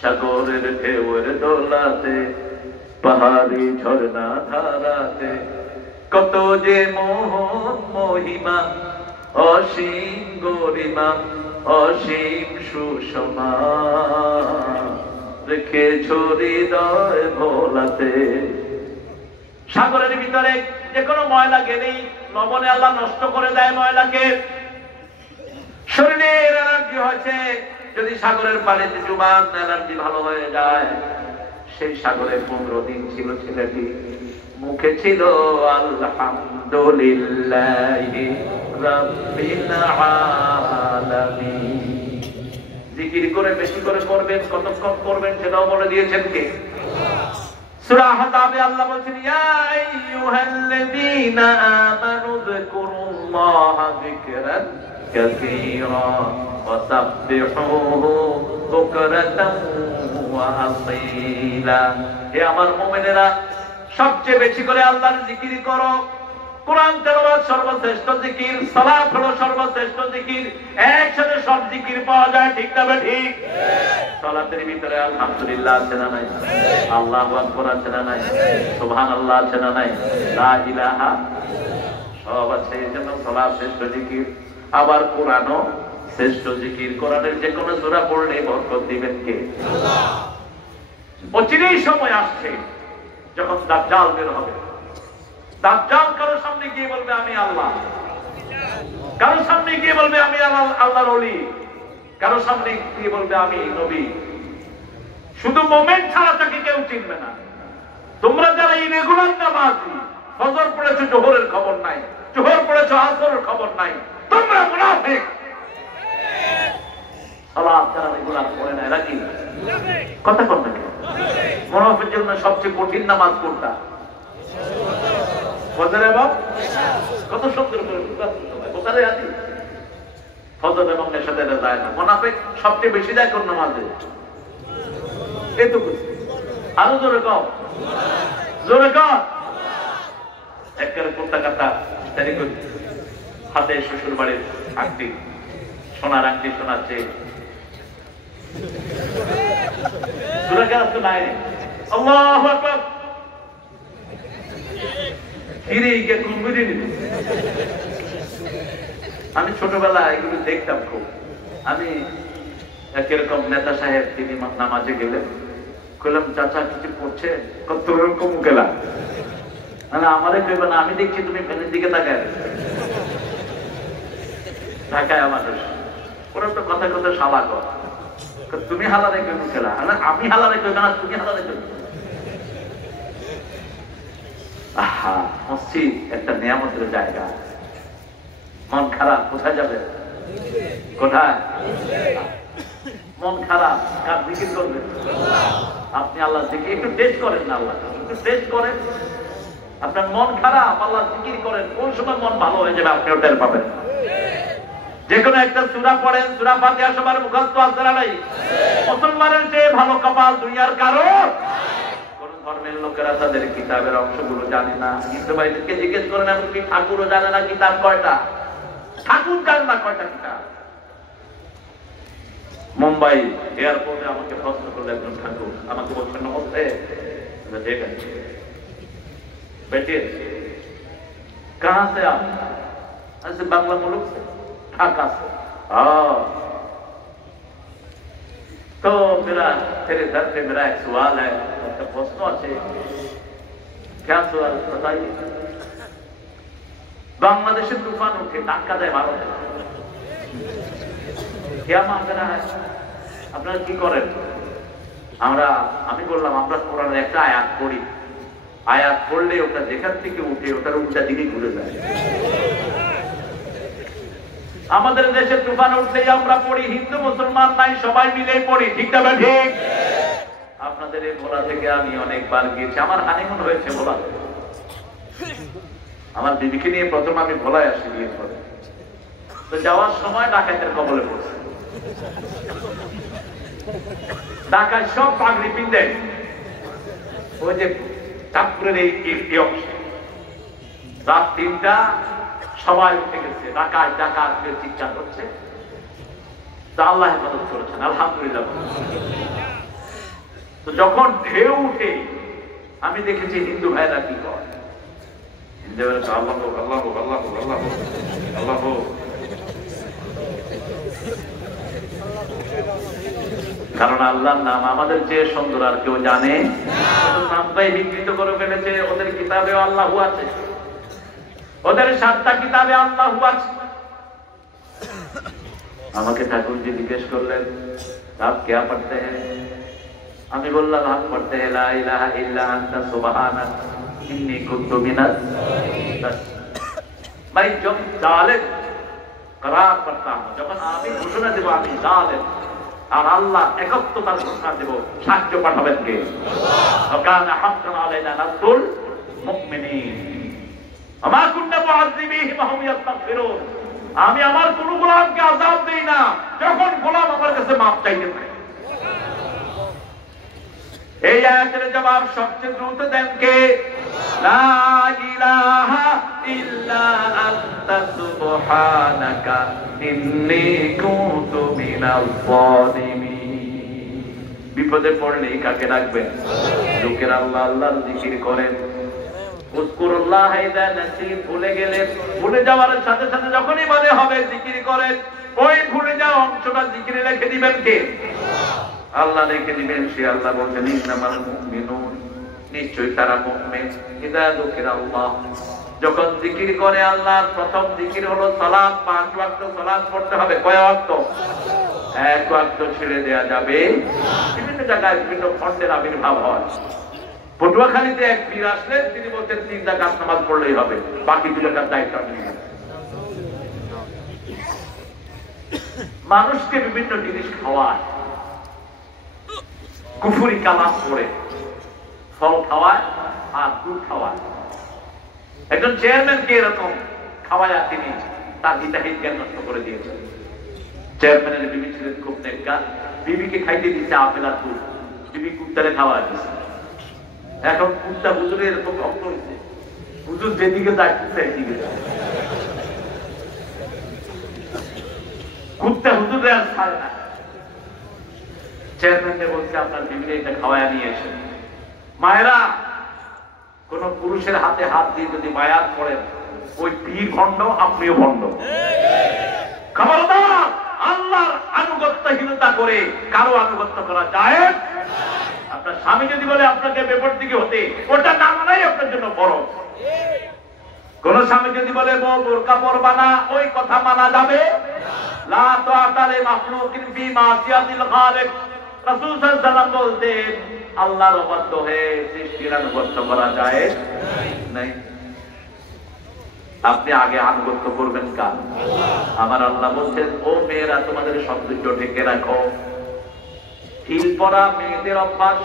সাগরের ঢেউয়ের দোলাতে, পাহাড়ি ঝর্ণা ধারাতে, কত যে মোহন মহিমা, অসীম গরিমা, অসীম সুষমা, রেখেছ হৃদয় ভোলাতে। সাগরের ভিতরে যে কোনো ময়লা গেলেই লবণে আল্লাহ নষ্ট করে দেয় ময়লাকে। শরীরের এলার্জি হয়েছে, যদি সাগরের পানিতে ডুবান এলার্জি ভালো হয়ে যায়। সেই সাগরে 15 দিন ছিল ছেলেটি, মুখে ছিল আলহামদুলিল্লাহি রাব্বিল আলামিন। জিকির করে বেশি করে করবেন, কতক্ষণ করবেন সেটাও বলে দিয়েছেন কে? সূরা আহজাবে আল্লাহ বলেন ইয়া আইয়ুহাল্লাযীনা আমানু যিকুরুল্লাহা যিকরান কাসীরা ওয়া সাব্বিহুহু বুকরাতান ওয়া আসীলা। হে আমার মুমিনেরা, সবচেয়ে বেশি করে আল্লাহর জিকির করো। কোরআন তেলাওয়াত সর্বশ্রেষ্ঠ জিকির, সালাত হলো সর্বশ্রেষ্ঠ জিকির। একসাথে সব জিকির পাওয়া যায়, ঠিক না ঠিক? সালাতের ভিতরে আলহামদুলিল্লাহ আছে না নাই? আল্লাহু আকবার আছে না নাই? সুবহানাল্লাহ আছে না নাই? লা ইলাহা সব আছে। এজন্য সালাত শ্রেষ্ঠ জিকির। আবার কোরআনও শ্রেষ্ঠ জিকির। কোরআনের যে কোনো সূরা পড়লে বরকত দিবেন কে? আল্লাহ। অচিরেই সময় আসছে যখন দাজ্জাল বের হবে। দাজ্জাল কারোর সামনে গিয়ে বলবে আমি আল্লাহ, কারোর সামনে গিয়ে বলবে আমি আল্লাহর ওলি, কারোর সামনে গিয়ে বলবে আমি নবী। শুধু মোমেন্ট ছাড়া তাকে কেউ চিনবে না। তোমরা যারা এই রেগুলার নামাজি, ফজর পড়েছো জোহরের খবর নাই, জোহর পড়েছো আসরের খবর নাই, তোমরা মুনাফিক। সালাত যারা রেগুলার পড়ে না এরা কি কথা কর না? মুনাফিকের জন্য সবচেয়ে কঠিন নামাজ কোনটা? ফজর এবং কত সুন্দর করে বোখারি আছে। ফজর এবং এর সাথে যায় না। মুনাফিক সবচেয়ে বেশি যায় কোন নামাজে? এটুকু। আরো জোরে কও, জোরে কও। একের কোনটা কাটা তারি কই হাতে শ্বশুর বাড়ির আংটি, সোনার আংটি শোনাচ্ছে। জোরে কাজ তো নাই। আল্লাহু আকবার। আমি ছোটবেলায় এগুলো দেখতাম খুব। আমি এরকম নেতা সাহেব তিনি নামাজে গেলেন, কইলাম চাচা কিছু পড়ছে? কত রকম গেলা আমারে কইবে না, আমি দেখছি তুমি ফ্যানের দিকে তাকায় ঢাকায় মানুষ। ওরা তো কথা কথা শালা কর, তুমি হালারে কইব খেলা, আমি হালারে কইব না, তুমি হালারে কইব। আহা, মসজিদ একটা নিয়ামতের জায়গা। মন খারাপ কোথায় যাবে? কোথায়? মন খারাপ কার জিকির করবেন? আপনি আল্লাহ জিকির একটু টেস্ট করেন না, আল্লাহ একটু টেস্ট করেন। আপনার মন খারাপ, আল্লাহ জিকির করেন, কোন সময় মন ভালো হয়ে যাবে আপনিও টের পাবেন। যে কোনো একটা সূরা পড়েন, সূরা ফাতিহা সবার মুখস্থ আছে না নাই? মুসলমানের যে ভালো কপাল দুনিয়ার কারো। ধর্মের লোকেরা তাদের কিতাবের অংশগুলো জানে না। হিন্দু ভাইদেরকে জিজ্ঞেস করেন, এমনকি ঠাকুরও জানে না কিতাব কয়টা। ঠাকুর জানে না কয়টা কিতাব। মুম্বাই এয়ারপোর্টে আমাকে প্রশ্ন করলো একজন ঠাকুর, আমাকে বলছেন নমস্তে। ঠিক আছে বেটে কাহা সে আপ? ऐसे बांग्ला मुल्क से, ढाका से। तो मेरा तेरे दर पे मेरा एक सवाल है, प्रश्न আছে। क्या सवाल बताइए? बांग्लादेशे तूफान उठे, ধাক্কা দেয় ভারতে, क्या मामला है? আপনারা কি করেন? আমি বললাম আমরা কোরআনের একটা আয়াত পড়ি, আয়াত পড়লে ওটা যেখান থেকে উঠে ওটার উল্টা দিকে ঘুরে যায়। আমাদের দেশে তুফান উঠলেই আমরা পড়ি, হিন্দু মুসলমান নাই, সবাই মিলে পড়ি, ঠিক না ঠিক? আপনাদের এই ভোলা থেকে আমি অনেকবার গিয়েছি, আমার হানিমুন হয়েছে ভোলা। আমার বিবিকে নিয়ে প্রথম আমি ভোলায় আসি, বিয়ের পরে তো যাওয়ার সময় ডাকাতের কবলে পড়ছে। ঢাকায় সব পাগড়ি পিঁধে ওই যে চাঁদপুরের এই অংশে রাত 3টা সবাই উঠে গেছে, ডাকাত ডাকাত চিৎকার করছে। তা আল্লাহ হেফাজত করেছেন, আলহামদুলিল্লাহ। তো যখন ঢেউ উঠে আমি দেখেছি হিন্দু ভাইরা কি করে, হিন্দু ভাইরা আল্লাহ আল্লাহ আল্লাহ আল্লাহ আল্লাহ। কারণ আল্লাহর নাম আমাদের যে সুন্দর আর কেউ জানে, নামটাই বিকৃত করে ফেলেছে। ওদের কিতাবেও আল্লাহু আছে, ওদের 7টা কিতাবে আল্লাহু আছে। আমাকে ঠাকুরজি জিজ্ঞেস করলেন आप क्या पढ़ते हैं? আমি বললাম हम पढ़ते हैं ला इलाहा इल्ला अंता सुबहानक इन्नी कुन्तु मिनज़ जालिमीन। मैं जब जालिम करार पढ़ता हूँ, যখন আমি ঘোষণা দেব আমি জালেম, আর আল্লাহ একত্বতার ঘোষণা দেব, সাহায্য পাঠাবেন কে? আল্লাহ। কানা হাক্কান আলাইনা নাসরুল মুমিনিন। আমা কুননা মুআযযিবিহিম ওয়া হুম ইস্তাগফিরুন। আমি আমার কোন গোলামকে আযাব দেই না যখন গোলাম আমার কাছে মাফ চাইতে পারে। এই আয়াতের জবাব সবচেয়ে দ্রুত দেন কে? লা ইলাহা ইল্লা আনতা সুবহানাকা ইন্নী কুনতু মিনাল যালিমিন। বিপদে পড়লে কাকে রাখবেন? লোকেরা আল্লাহ আল্লাহর জিকির করেন। উযকুরুল্লাহ ইযা নাসিত, ভুলে গেলেন, ভুলে যাওয়ার সাথে সাথে যখনই মনে হবে জিকির করেন, ওই ভুলে যাওয়া অংশটা জিকিরে রেখে দিবেন কে? আল্লাহ রেখে দিবেন। সে আল্লাহ বলছেন ইন্নামাল মুমিনুন, নিশ্চয়ই তারা মুমিন ইযা যুকিরাল্লাহ, যখন জিকির করে আল্লাহ। প্রথম জিকির হলো সালাত, 5 ওয়াক্ত সালাত পড়তে হবে। কয় ওয়াক্ত? 1 ওয়াক্ত ছেড়ে দেয়া যাবে। বিভিন্ন জায়গায় বিভিন্ন খণ্ডের আবির্ভাব হয়। পটুয়াখালীতে এক পীর আসলেন, তিনি বলতেন 3 রাকাত নামাজ পড়লেই হবে, বাকি 2 রাকাত দায়িত্ব আপনি নেবেন। মানুষকে বিভিন্ন জিনিস খাওয়ায়, কুফরি কালাম করে, ফল খাওয়ায় আর দুধ খাওয়ায়। একজন চেয়ারম্যানকে এরকম খাওয়ায় তিনি তার হিতাহিত জ্ঞান নষ্ট করে দিয়েছেন। চেয়ারম্যানের বিবি ছিলেন খুব নেককার, বিবিকে খাইতে দিচ্ছে আপেল আর দুধ, বিবি কুত্তারে খাওয়া দিচ্ছে। এখন কুত্তা হুজুরে এরকম রক্ত হয়েছে, হুজুর যেদিকে যায় কুত্তা এদিকে যায়, কুত্তা হুজুরে আর ছাড়ে না। চেয়ারম্যানকে বলছে আপনার বিবিকে এটা খাওয়ায় নিয়ে এসে। মায়েরা, কোন পুরুষের হাতে হাত দিয়ে যদি বায়াত করেন, ওই পীর ভণ্ড, আপনিও ভণ্ড। খবরদার, আল্লাহর আনুগত্যহীনতা করে কারো আনুগত্য করা যায়। আপনার স্বামী যদি বলে আপনাকে বিপদ দিকে হতে, ওটা না মানাই আপনার জন্য বড়। কোন স্বামী যদি বলে বউ বোরকা পরবা না, ওই কথা মানা যাবে। লা তাআতা লি মাখলুকিন ফি মাসিয়াতিল খালিক। রাসূল সাল্লাল্লাহু আলাইহি ওয়াসাল্লাম বলতেন, আল্লাহর অবাধ্য হয়ে সৃষ্টির আনুগত্য করা যায় নাই। আপনি আগে আনুগত্য করবেন কার? আমার আল্লাহ বলছেন, ও মেয়েরা তোমাদের সৌন্দর্য ঢেকে রাখো। হিল পরা মেয়েদের অভ্যাস,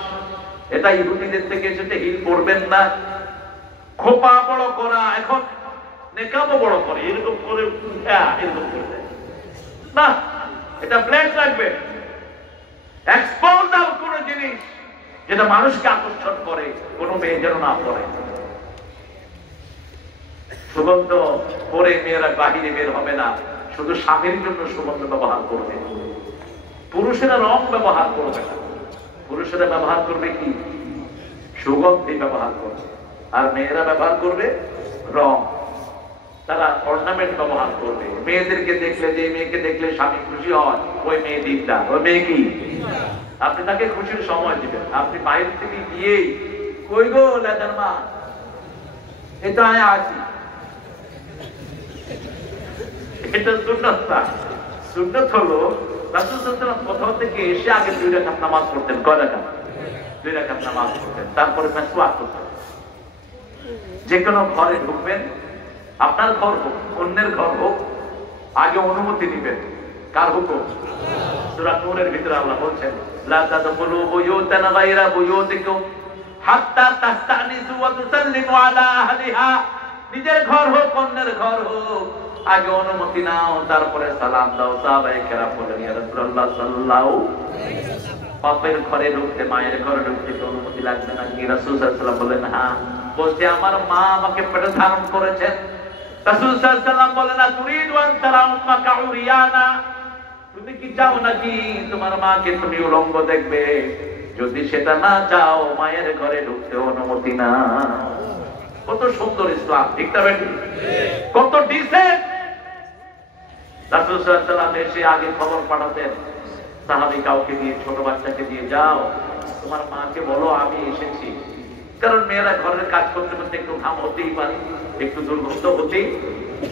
এটা ইহুদিদের থেকে এসেছে। হিল পরবেন না। খোপা বড় করা, এখন নেকাবও বড় করে, এরকম করে এরকম করে না, এটা ব্ল্যাক রাখবে। এক্সপোজার কোন জিনিস যেটা মানুষকে আকর্ষণ করে, কোন মেয়ে যেন না পড়ে। সুগন্ধ পরে মেয়েরা বাহিরে বের হবে না, শুধু স্বামীর জন্য সুগন্ধ ব্যবহার করবে। পুরুষেরা রং ব্যবহার করবে না, পুরুষেরা ব্যবহার করবে কি? সুগন্ধি ব্যবহার করবে। আর মেয়েরা ব্যবহার করবে রং, তারা অর্নামেন্ট ব্যবহার করবে। মেয়েদেরকে দেখলে, যে মেয়েকে দেখলে স্বামী খুশি হয়, ওই মেয়ে দিকটা, ওই মেয়ে কি? আপনি তাকে খুশির সময় দিবেন। আপনি বাইরে থেকে গিয়েই কই গো লেদার মা, এটা আমি আছি, এটা সুন্নাত না। সুন্নাত হলো রাসূল সাল্লাল্লাহু আলাইহি ওয়াসাল্লাম কোথাও থেকে এসে আগে 2 রাকাত নামাজ পড়তেন। কয় রাকাত? 2 রাকাত নামাজ পড়তেন, তারপরে মেসওয়াক করতেন। যে কোনো ঘরে ঢুকবেন, আপনার ঘর হোক, অন্যের ঘর হোক, আগে অনুমতি নেবেন। কার হুকুম? সূরা নূরের ভিতরে আল্লাহ বলছেন, লা তাদখুলু বুয়ুতান গায়রা বুয়ুতিকুম হাত্তা তাস্তানিসু ওয়া তুসাল্লিমু আলা আহলিহা। নিজের ঘর হোক, অন্যের ঘর হোক, আগে অনুমতি নাও, তারপরে সালাম দাও। সাহাবায়ে কেরাম বলেন, ইয়া রাসূলুল্লাহ সাল্লাল্লাহু আলাইহি ওয়াসাল্লাম, বাপের ঘরে ঢুকতে, মায়ের ঘরে ঢুকতে অনুমতি লাগবে না কি? রাসূল সাল্লাল্লাহু আলাইহি ওয়াসাল্লাম বলেন, হ্যাঁ। বলছে, আমার মা আমাকে পেটে ধারণ করেছেন। রাসূল সাল্লাল্লাহু আলাইহি ওয়াসাল্লাম বলেন, তুরিদু আন তারা উম্মাকা উরিয়ানা, তুমি কি চাও নাকি তোমার মাকে তুমি উলঙ্গ দেখবে? যদি সেটা না চাও, মায়ের ঘরে ঢুকতে অনুমতি না। কত সুন্দর ইসলাম, ঠিক না বেটি? কত ডিসেন্ট। রাসূল সাল্লাল্লাহু আলাইহি ওয়াসাল্লাম এসে আগে খবর পাঠাতেন সাহাবী কাউকে দিয়ে, ছোট বাচ্চাকে দিয়ে, যাও তোমার মাকে বলো আমি এসেছি। কারণ মেয়েরা ঘরের কাজ করতে করতে একটু ঘাম হতেই পারে, একটু দুর্গন্ধ হতেই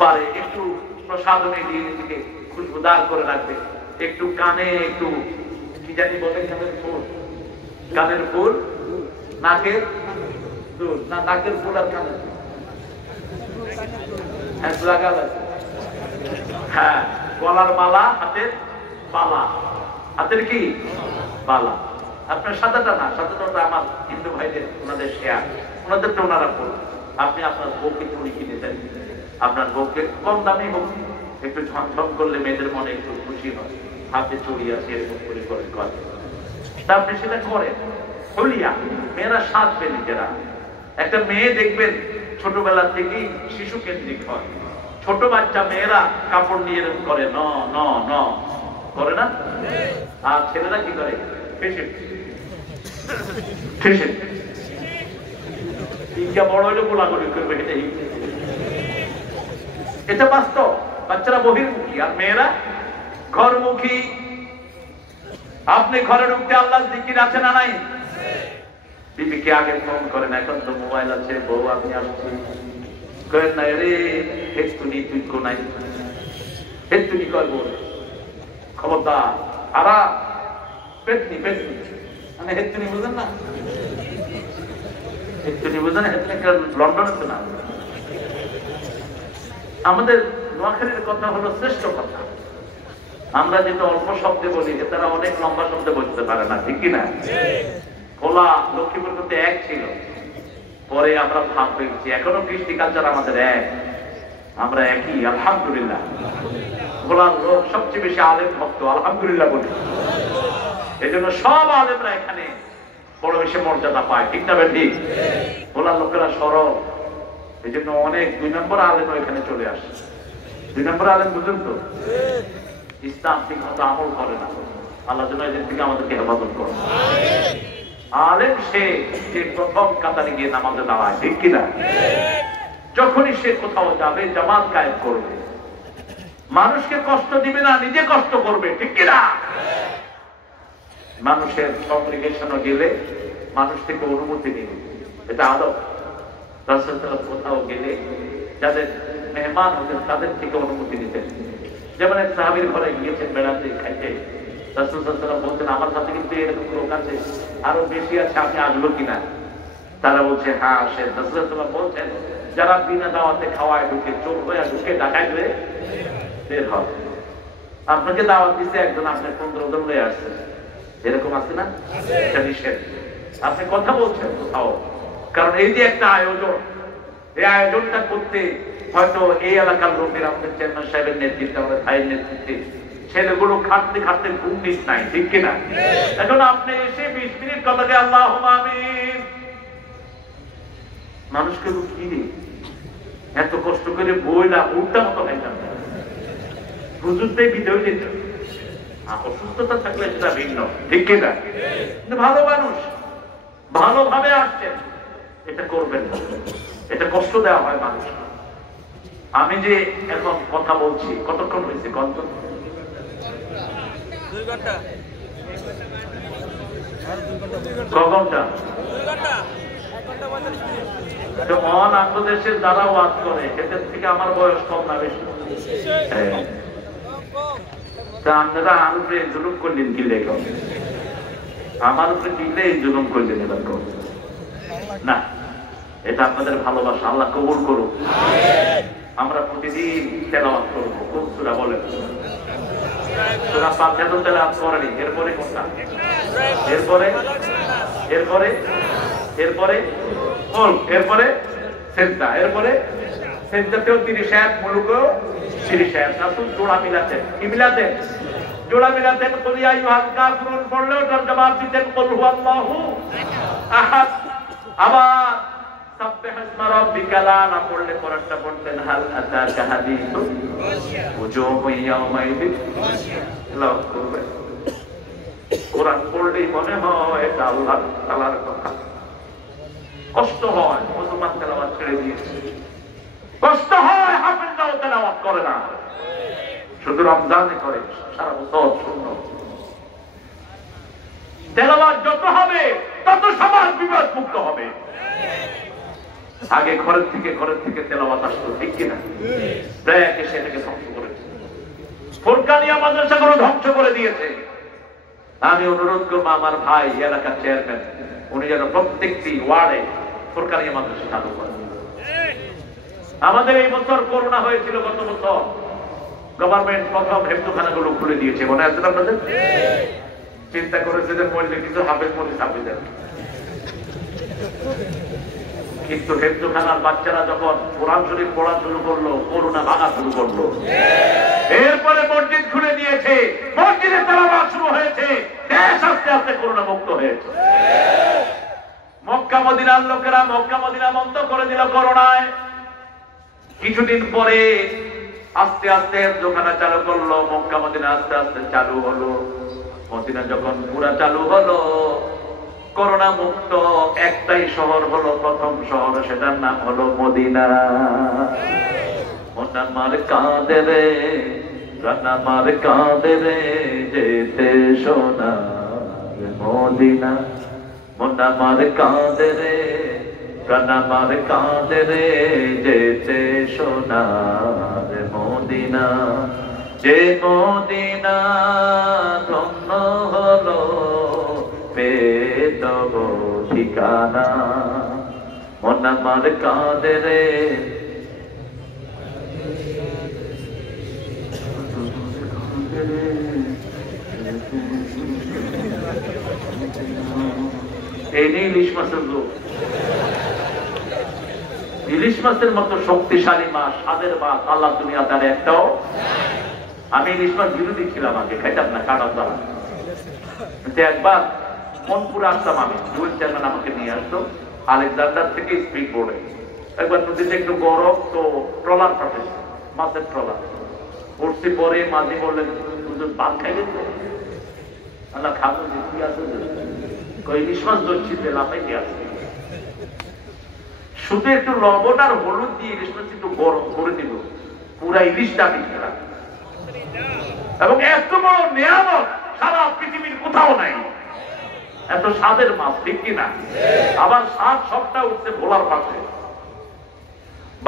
পারে, একটু প্রসাধনী দিয়ে নিজেকে খুশবুদার করে রাখবে, একটু কানে একটু কি জানি বলে, কানের ফুল, নাকের দুল, না নাকের ফুল আর কানের, হ্যাঁ, গলার মালা, হাতের মালা, হাতের কি বালা। আপনার সাদাটা না, সাদাটা আমার হিন্দু ভাইদের, ওনাদের শেয়ার, ওনাদেরটা ওনারা করুন। আপনি আপনার বউকে চুড়ি কিনে দেন, আপনার বউকে কম দামে হোক, একটু ঝনঝন করলে মেয়েদের মনে একটু খুশি হয়, হাতে চুড়ি আছে এরকম করে করে করে, তা আপনি সেটা করেন। হলিয়া মেয়েরা সাজবে নিজেরা। একটা মেয়ে দেখবেন ছোটবেলা থেকেই শিশু কেন্দ্রিক হয়, ছোট বাচ্চা মেয়েরা কাপড় নিয়ে করে ন ন ন করে না, আর ছেলেরা কি করে ফেসে ফেসে ইচ্ছা বড় হইলে গোলাগুলি করবে, এটা বাস্তব। বাচ্চারা বহির্মুখী আর মেয়েরা ঘরমুখী। আপনি ঘরে ঢুকতে আল্লাহ জিকির আছে না নাই? বিবিকে আগে ফোন করেন, এখন তো মোবাইল আছে, বউ আমি আসছি করেন না রে, হেতুনি তুই কোনাই হেতুনি কর বল খবরদার আরা পেতনি পেতনি, মানে হেতুনি বুঝেন না? হেতুনি বুঝেন? হেতুনি লন্ডন আছে না? আমাদের নোয়াখালীর কথা হলো শ্রেষ্ঠ কথা। আমরা যেটা অল্প শব্দে বলি, তারা অনেক লম্বা শব্দে বলতে পারে না, ঠিক কিনা? খোলা লক্ষ্মীপুর কিন্তু এক ছিল, পরে আমরা ভাগ পেয়েছি, এখনো কৃষ্টি কালচার আমাদের এক, আমরা একই আলহামদুলিল্লাহ। খোলার লোক সবচেয়ে বেশি আলেম ভক্ত, আলহামদুলিল্লাহ বলি। এই জন্য সব আলেমরা এখানে বড় বেশি মর্যাদা পায়, ঠিক না ঠিক? খোলার লোকেরা সরল, এই জন্য অনেক 2 নম্বর আলেম এখানে চলে আসে। 2 নম্বর আলেম বুঝুন তো, ইসলাম ঠিক মতো আমল করে না। আল্লাহ যেন এদের থেকে আমাদেরকে হেফাজত করে। আলেম সে যে প্রথম কাতারে গিয়ে নামাজে দাঁড়ায়, ঠিক কিনা? যখনই সে কোথাও যাবে জামাত কায়েম করবে, মানুষকে কষ্ট দিবে না, নিজে কষ্ট করবে, ঠিক কিনা? মানুষের কংগ্রিগেশনে গেলে মানুষ থেকে অনুমতি নিবে, এটা আদব। রাসূলুল্লাহ কোথাও গেলে যাদের মেহমান হতেন তাদের থেকে অনুমতি নিতেন। যেমন এক সাহাবীর ঘরে গিয়েছেন বেড়াতে খাইতে, রাসূলুল্লাহ বলছেন আমার সাথে কিন্তু এরকম লোক আছে, আরো বেশি আছে, আপনি আসবো কিনা? তারা বলছে হ্যাঁ আসেন। রাসূলুল্লাহ বলছেন যারা বিনা দাওয়াতে খাওয়ায় ঢুকে, চোর হয়ে ঢুকে, ডাকাত হয়ে বের হয়। আপনাকে দাওয়াত দিচ্ছে একজন, আপনি 15 জন হয়ে আসছেন, এরকম আছে না? এটা নিষেধ। আপনি কথা বলছেন কোথাও, কারণ এই যে একটা আয়োজন, এই আয়োজনটা করতে হয়তো এই এলাকার লোকের, আমাদের চেয়ারম্যান সাহেবের নেতৃত্বে, আমাদের ভাইয়ের নেতৃত্বে ছেলেগুলো খাটতে খাটতে ঘুম নিস নাই, ঠিক কিনা? এখন আপনি এসে 20 মিনিট কথাকে আল্লাহুম্মা আমিন, মানুষকে কি রে এত কষ্ট করে বইলা উল্টা মতো খাইতাম, হুজুরটাই বিজয় দিত। অসুস্থতা থাকলে সেটা ভিন্ন, ঠিক কিনা? কিন্তু ভালো মানুষ ভালোভাবে আসছেন, এটা করবেন না, এটা কষ্ট দেওয়া হয় মানুষ। আমি যে এখন কথা বলছি, কতক্ষণ হয়েছে? কত? 2 ঘন্টা। মহান আন্তর্দেশের যারা ওয়াজ করে এদের থেকে আমার বয়স কম না বেশি? আপনারা আমার উপরে জুলুম করলেন কি লেখা? আমার উপরে দিলে জুলুম করলেন এবার না, এটা আপনাদের ভালোবাসা, আল্লাহ কবুল করুক। আমরা প্রতিদিন তেলাওয়াত করব। কোন সূরা বলেন? সূরা ফাতিহা তো তেলাওয়াত করেনি, এরপরে কোনটা? এরপরে এরপরে এরপরে মুলক, এরপরে সিজদা, এরপরে সিজদাতেও 30 আয়াত, মুলুকেও 30 আয়াত। রাসূল জোড়া মিলাতেন। কি মিলাতেন? জোড়া মিলাতেন। কুল ইয়া আইয়ুহাল কাফিরুন পড়লেও তার জবাব দিতেন কুল হুয়াল্লাহু আহাদ। আবার সাব্বিহ ইসমা রাব্বিকাল আ'লা পড়লে কোরআনটা পড়তেন হাল আতাকা হাদিসু ওয়াজুহু ইয়াওমাইদিন লাউ করবে। কোরআন পড়লেই মনে হয় এটা আল্লাহ তাআলার কথা। কষ্ট হয় মুসলমান তেলাওয়াত ছেড়ে দিয়েছে, কষ্ট হয় হাফেজরাও তেলাওয়াত করে না, শুধু রমজানে করে, সারা বছর শূন্য। তেলাওয়াত যত হবে তত সমাজ বিবাদ মুক্ত হবে। আগে ঘরের থেকে তেলাওয়াত আসতো, ঠিক কিনা? ব্র্যাক এসে এটাকে ধ্বংস করেছে, ফুরকানিয়া মাদ্রাসাগুলো ধ্বংস করে দিয়েছে। আমি অনুরোধ করবো আমার ভাই এলাকার চেয়ারম্যান, উনি যেন প্রত্যেকটি ওয়ার্ডে ফুরকানিয়া মাদ্রাসা চালু করেন। আমাদের এই বছর করোনা হয়েছিল, গত বছর গভর্নমেন্ট প্রথম হেফজখানাগুলো খুলে দিয়েছে, মনে আছে আপনাদের? চিন্তা করেছে যে মরলে কিছু হাফেজ মনে চাপে যাবে, কিন্তু হেফজখানার বাচ্চারা যখন কোরআন শরীফ পড়া শুরু করলো, করোনা ভাঙা শুরু করলো, এরপরে মসজিদ খুলে দিয়েছে, মসজিদে তেলাওয়াত শুরু হয়েছে, দেশ আস্তে আস্তে করোনা মুক্ত হয়েছে। মক্কা মদিনার লোকেরা মক্কা মদিনা বন্ধ করে দিল করোনায়। কিছুদিন পরে আস্তে আস্তে হেফজখানা চালু করলো, মক্কা মদিনা আস্তে আস্তে চালু হলো। মদিনা যখন পুরা চালু হলো, করোনা মুক্ত একটাই শহর হলো, প্রথম শহর, সেটার নাম হলো মদিনা। মন আমার কাঁদে রে, প্রাণ আমার কাঁদে রে, যেতে সোনার মদিনা। মন আমার কাঁদে রে, প্রাণ আমার কাঁদে রে, যেতে সোনার মদিনা। যে মদিনা ধন্য হলো পেতব ঠিকানা। মন আমার কাঁদে রে, এই নিয়ে ইলিশ মাছের লোক, ইলিশ মাছের মতো শক্তিশালী মাছ, স্বাদের মাছ আল্লাহ দুনিয়া তার একটাও। আমি ইলিশ মাছ বিরোধী ছিলাম, আগে খাইতাম না কাটার দ্বারা, কিন্তু একবার মনপুরে আসতাম আমি, জুয়েল চেয়ারম্যান আমাকে নিয়ে আসতো আলেকজান্ডার থেকে স্পিড বোর্ডে। একবার নদীতে একটু গরম, তো ট্রলার পাঠিয়েছে, মাছের ট্রলার পড়ছি। পরে মাঝে বললেন ভাত খাইলেন তো? আল্লাহ খাবো, কি আছে ইলিশ মাছ ধরছি, লাফাইতে আছে, শুধু একটু লবণ আর হলুদ দিয়ে ইলিশ মাছ একটু গরম করে দিব, পুরা ইলিশটা আমি খেলাম। এবং এত বড় নিয়ামত সারা পৃথিবীর কোথাও নাই, এত স্বাদের মাছ, ঠিক কিনা? আবার স্বাদ সবটা উঠছে ভোলার পাশে।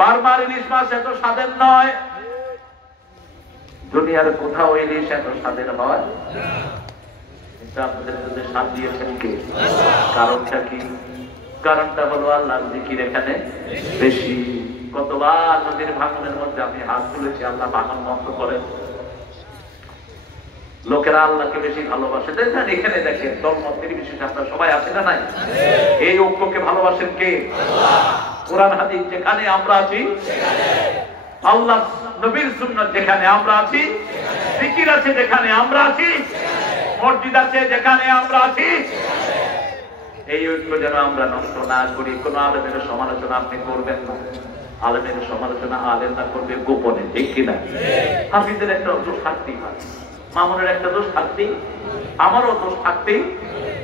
বারবার ইলিশ মাছ এত স্বাদের নয়, দুনিয়ার কোথাও ইলিশ এত স্বাদের হয়। কিন্তু আপনাদের মধ্যে স্বাদ দিয়েছেন কে? কারণটা কি? কারণটা হলো আল্লাহর জিকির এখানে বেশি। কতবার নদীর ভাঙনের মধ্যে আমি হাত তুলেছি, আল্লাহ ভাঙন বন্ধ করেন। লোকেরা আল্লাহকে বেশি ভালোবাসে, দেখেন এখানে দেখেন দলমতের বিশেষ আপনারা সবাই আছে না নাই? এই ঐক্যকে ভালোবাসেন কে? কোরআন হাদিস যেখানে আমরা আছি, আল্লাহ নবীর সুন্নাত যেখানে আমরা আছি, জিকির আছে যেখানে আমরা আছি, মসজিদ আছে যেখানে আমরা আছি, এই ঐক্য যেন আমরা নষ্ট না করি। কোন আলেমের সমালোচনা আপনি করবেন না, আলেমের সমালোচনা আলেম না করবে গোপনে, ঠিক কিনা? হাফিজের একটা দোষ থাকতেই পারে, মামুনের একটা দোষ থাকতেই, আমারও দোষ থাকতেই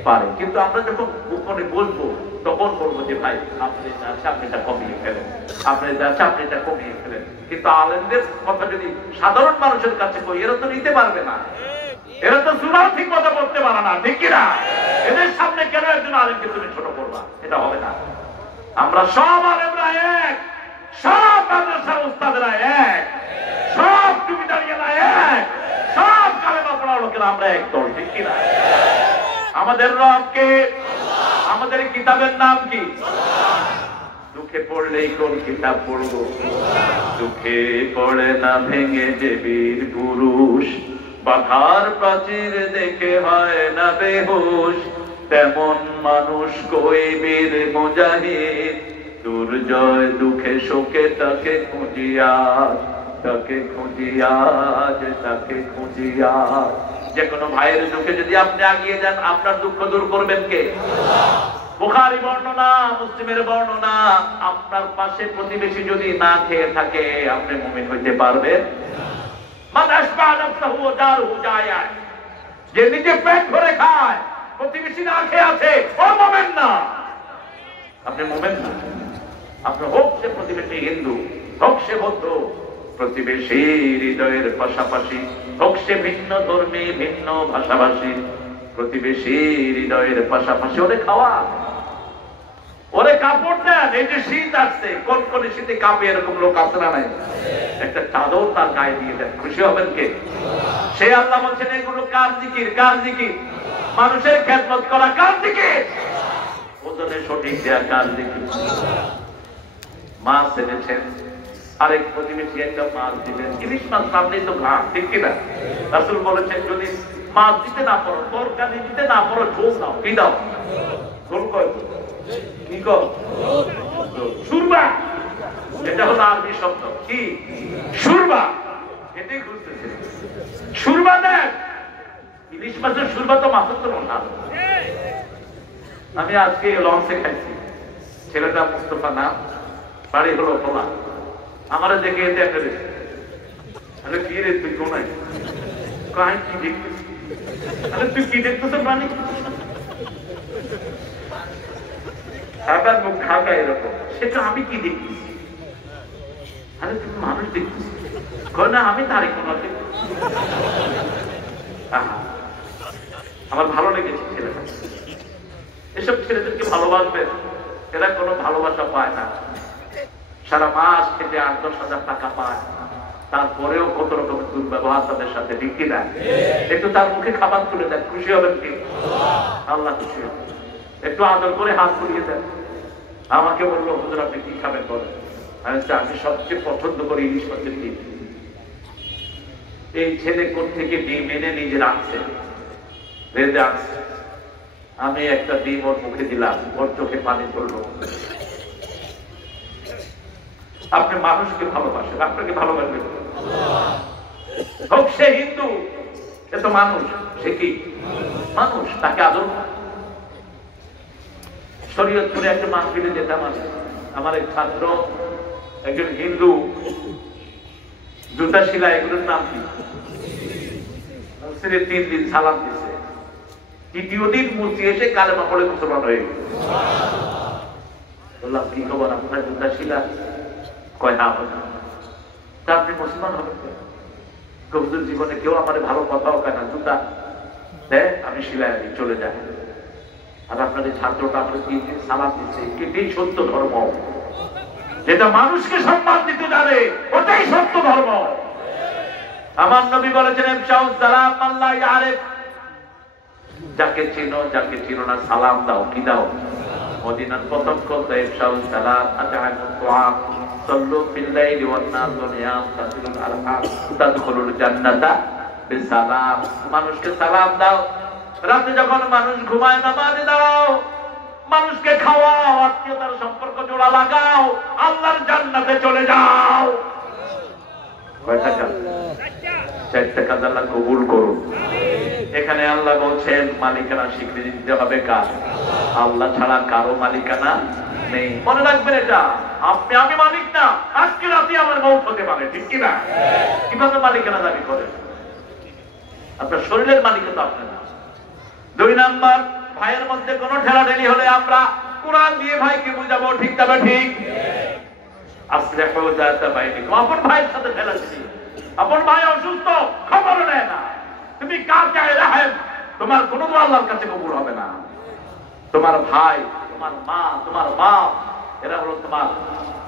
পারে, কিন্তু আমরা যখন গোপনে বলবো তখন বলবো যে ভাই আপনি যা আছে আপনি এটা কমিয়ে ফেলেন, আপনি যা আছে আপনি এটা কমিয়ে ফেলেন। কিন্তু আলেমদের কথা যদি সাধারণ মানুষের কাছে কই, এরা তো নিতে পারবে না, এরা তো সুরাও ঠিক মতো বলতে পারে না, ঠিক কিনা? এদের সামনে কেন একজন আলেমকে তুমি ছোট করবা? এটা হবে না। আমরা সব আলেমরা এক, সব মাদ্রাসার উস্তাদেরা এক, সব টুপিদারিয়ারা এক, সব কালেমা পড়া লোকেরা আমরা এক দল, ঠিক কিনা? আমাদের রব কে? আমাদের কিতাবের নাম কি? দুঃখে পড়লেই কোন কিতাব পড়বো? দুঃখে পড়ে না ভেঙে যে বীর পুরুষ, বাধার প্রাচীর দেখে হয় না বেহুশ, তেমন মানুষ কই বীর মুজাহিদ, দুর্জয় দুঃখে শোকে তাকে খুঁজিয়া, তাকে খুঁজিয়া, তাকে খুঁজিয়া। যে কোনো ভাইয়ের দুঃখে যদি আপনি আগিয়ে যান, আপনার দুঃখ দূর করবেন কে? বুখারী বর্ণনা, মুসলিমের বর্ণনা, আপনার পাশে প্রতিবেশী যদি না খেয়ে থাকে আপনি মুমিন হইতে পারবেন? যে নিজে পেট ভরে খায়, প্রতিবেশী না খেয়ে আছে, ও মুমিন না, আপনি মুমিন না। আপনি হোক সে প্রতিবেশী হিন্দু, হোক সে বৌদ্ধ, প্রতিবেশী হৃদয়ের পাশাপাশি, হোক সে ভিন্ন ধর্মী ভিন্ন ভাষাভাষী, প্রতিবেশী হৃদয়ের পাশাপাশি ওরে খাওয়া, ওরে কাপড় দেন। এই যে শীত আসছে, কোন কোন শীতে কাঁপে, এরকম লোক আছে না নাই? একটা চাদর তার গায়ে দিয়ে দেন, খুশি হবেন কে? সে আল্লাহ বলছেন এগুলো কার জিকির? কার জিকির? মানুষের খেদমত করা কার জিকির? ওজনে সঠিক দেয়া কার জিকির? মাছ এনেছেন, আরেক প্রতিবেশী একটা মাছ দিবেন, ইলিশ মাছ নামলেই তো ঘাম, ঠিক কিনা? রাসূল বলেছেন যদি মাছ দিতে না পারো, তরকারি দিতে না পারো, ঝোল দাও। কি দাও? ঝোল কয় কি কর? সুরমা। এটা হলো আরবি শব্দ। কি? সুরমা। এটাই খুঁজতেছে। সুরমা দেখ। ইলিশ মাছের সুরমা তো মাছের তো না। আমি আজকে লঞ্চে খাইছি। ছেলেটা মুস্তফা নাম, বাড়ি হলো খোলা। আমারে দেখে এতে একটা রেছে। আরে কি রে তুই কোনায়? কাই কি দেখছিস? আরে তুই কি দেখতেছ প্রাণী? আবার মুখ ঢাকা এরকম। সেটা আমি কি দেখতেছি? আরে তুমি মানুষ দেখতেছি। কয় না আমি তারই কোনা দেখতেছি। আমার ভালো লেগেছে ছেলেটা। এসব ছেলেদেরকে ভালোবাসবেন, এরা কোনো ভালোবাসা পায় না। সারা মাস খেতে ৮-১০ হাজার টাকা পায়, তারপরেও কত রকমের দুর্ব্যবহার তাদের সাথে। ঠিক কিনা? একটু তার মুখে খাবার তুলে দেন, খুশি হবেন কি? আল্লাহ খুশি হবে। একটু আদর করে হাত তুলিয়ে দেন। আমাকে বললো, হুজুর আপনি কি খাবেন বলেন? আমি সবচেয়ে পছন্দ করি ইলিশ মাছের ডিম। এই ছেলে কোত্থেকে ডিম এনে নিজে রাখছে, রেঁধে আনছে। আমি একটা ডিম ওর মুখে দিলাম, ওর চোখে পানি পড়লো। আপনি মানুষকে ভালোবাসেন, আপনাকে ভালোবাসবেন। হোক সে হিন্দু, সে তো মানুষ। সে কি মানুষ, তাকে আদর। শরীয়তপুরে একটা মাহফিলে যেতাম আমি। আমার এক ছাত্র একজন হিন্দু, জুতা শিলা, এগুলোর নাম কি? 3 দিন সালাম দিছে। দ্বিতীয় দিন মূর্তি এসে কালেমা পড়ে মুসলমান হয়ে গেল। বললাম কি খবর আপনার জুতা শিলা? কয় না হবে না। তা আপনি মুসলমান হবেন? হুজুর জীবনে কেউ আমার ভালো কথাও কেন, জুতা দেয় আমি শিলায় আনি, চলে যায়। আর আপনার এই ছাত্রটা আপনার 3 দিন সালাম দিচ্ছে। এটাই সত্য ধর্ম। যেটা মানুষকে সম্মান দিতে জানে, ওটাই সত্য ধর্ম। আমার নবী বলেছেন, ইফশাউস সালাম আল্লাহ ইয়ারিফ। যাকে চিনো, যাকে চিনো না, সালাম দাও। কি দাও? মদিনার প্রথম কথা ইফশাউস সালাম, আতা'আমুত তুআম, সাল্লু ফিল লাইলি ওয়ান নাসু নিয়াম, তাসিলুল আরহাম, তাদখুলুল জান্নাতা বিসালাম। মানুষকে সালাম দাও। রাতে যখন মানুষ ঘুমায় নামাজে দাও। মানুষকে খাওয়াও, আত্মীয়তার সম্পর্ক জোড়া লাগাও, আল্লাহর জান্নাতে চলে যাও। কয়টা কাজ? 4টা কাজ আল্লাহ কবুল করুন। এখানে আল্লাহ বলছেন মালিকানা স্বীকৃতি দিতে হবে কার? আল্লাহ ছাড়া কারো মালিকানা নেই। মনে রাখবেন এটা। আপনি আমি মালিক না। আজকে রাতে আমার মৌত হতে পারে। ঠিক কিনা? কিভাবে মালিকানা দাবি করেন? আপনার শরীরের মালিক তো আপনি না। 2 নাম্বার, ভাইয়ের মধ্যে কোনো ঠেলাঠেলি হলে আমরা কোরআন দিয়ে ভাইকে বুঝাবো। ঠিক তবে ঠিক। আসলিহু যাতা বাইনিকুম। আপন ভাইয়ের সাথে ঠেলাঠেলি, আপন ভাই অসুস্থ, খবর নেয় না, তুমি কার চাই রাহেম, তোমার কোনো দোয়া আল্লাহর কাছে কবুল হবে না। তোমার ভাই, তোমার মা, তোমার বাপ, এরা হলো তোমার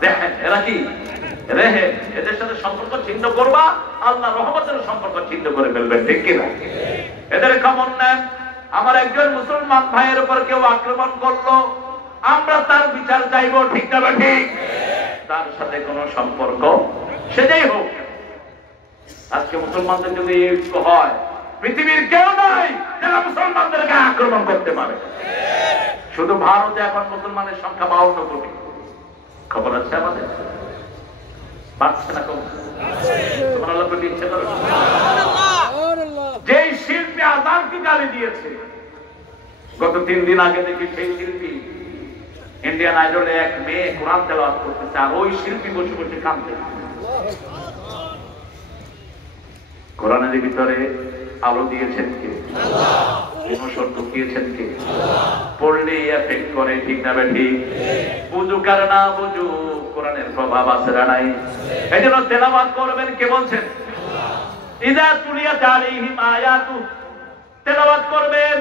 রেহেম। এরা কি রেহেম? এদের সাথে সম্পর্ক ছিন্ন করবা, আল্লাহ রহমতের সম্পর্ক ছিন্ন করে ফেলবেন। ঠিক কিনা? এদের খবর নেন। আমার একজন মুসলমান ভাইয়ের উপর কেউ আক্রমণ করলো, আমরা তার বিচার চাইবো। ঠিক না? ঠিক। তার সাথে কোনো সম্পর্ক সেটাই হোক। আজকে মুসলমানদের যদি এই হয়, পৃথিবীর কেউ নাই যারা মুসলমানদেরকে আক্রমণ করতে পারে। শুধু ভারতে এখন মুসলমানের সংখ্যা 52 কোটি। খবর আছে আমাদের? বাড়ছে না কমছে? সুবহানাল্লাহ বলে ইচ্ছে করে। যেই শিল্পী আজানকে গালি দিয়েছে, গত 3 দিন আগে দেখি সেই শিল্পী ইন্ডিয়ান আইডলে এক মেয়ে কোরআন তেলাওয়াত করতেছে, আর ওই শিল্পী বসে বসে কাঁদছে। কোরআনের ভিতরে আলো দিয়েছেন কে? ইমোশন ঢুকিয়েছেন কে? পড়লে এফেক্ট করে। ঠিক না ঠিক? বুঝুক আর না বুঝুক, কোরআনের প্রভাব আছে না নাই? এই জন্য তেলাওয়াত করবেন কে বলছেন? ইযা তুলিয়াত আলাইহিম আয়াতু, তেলাওয়াত করবেন।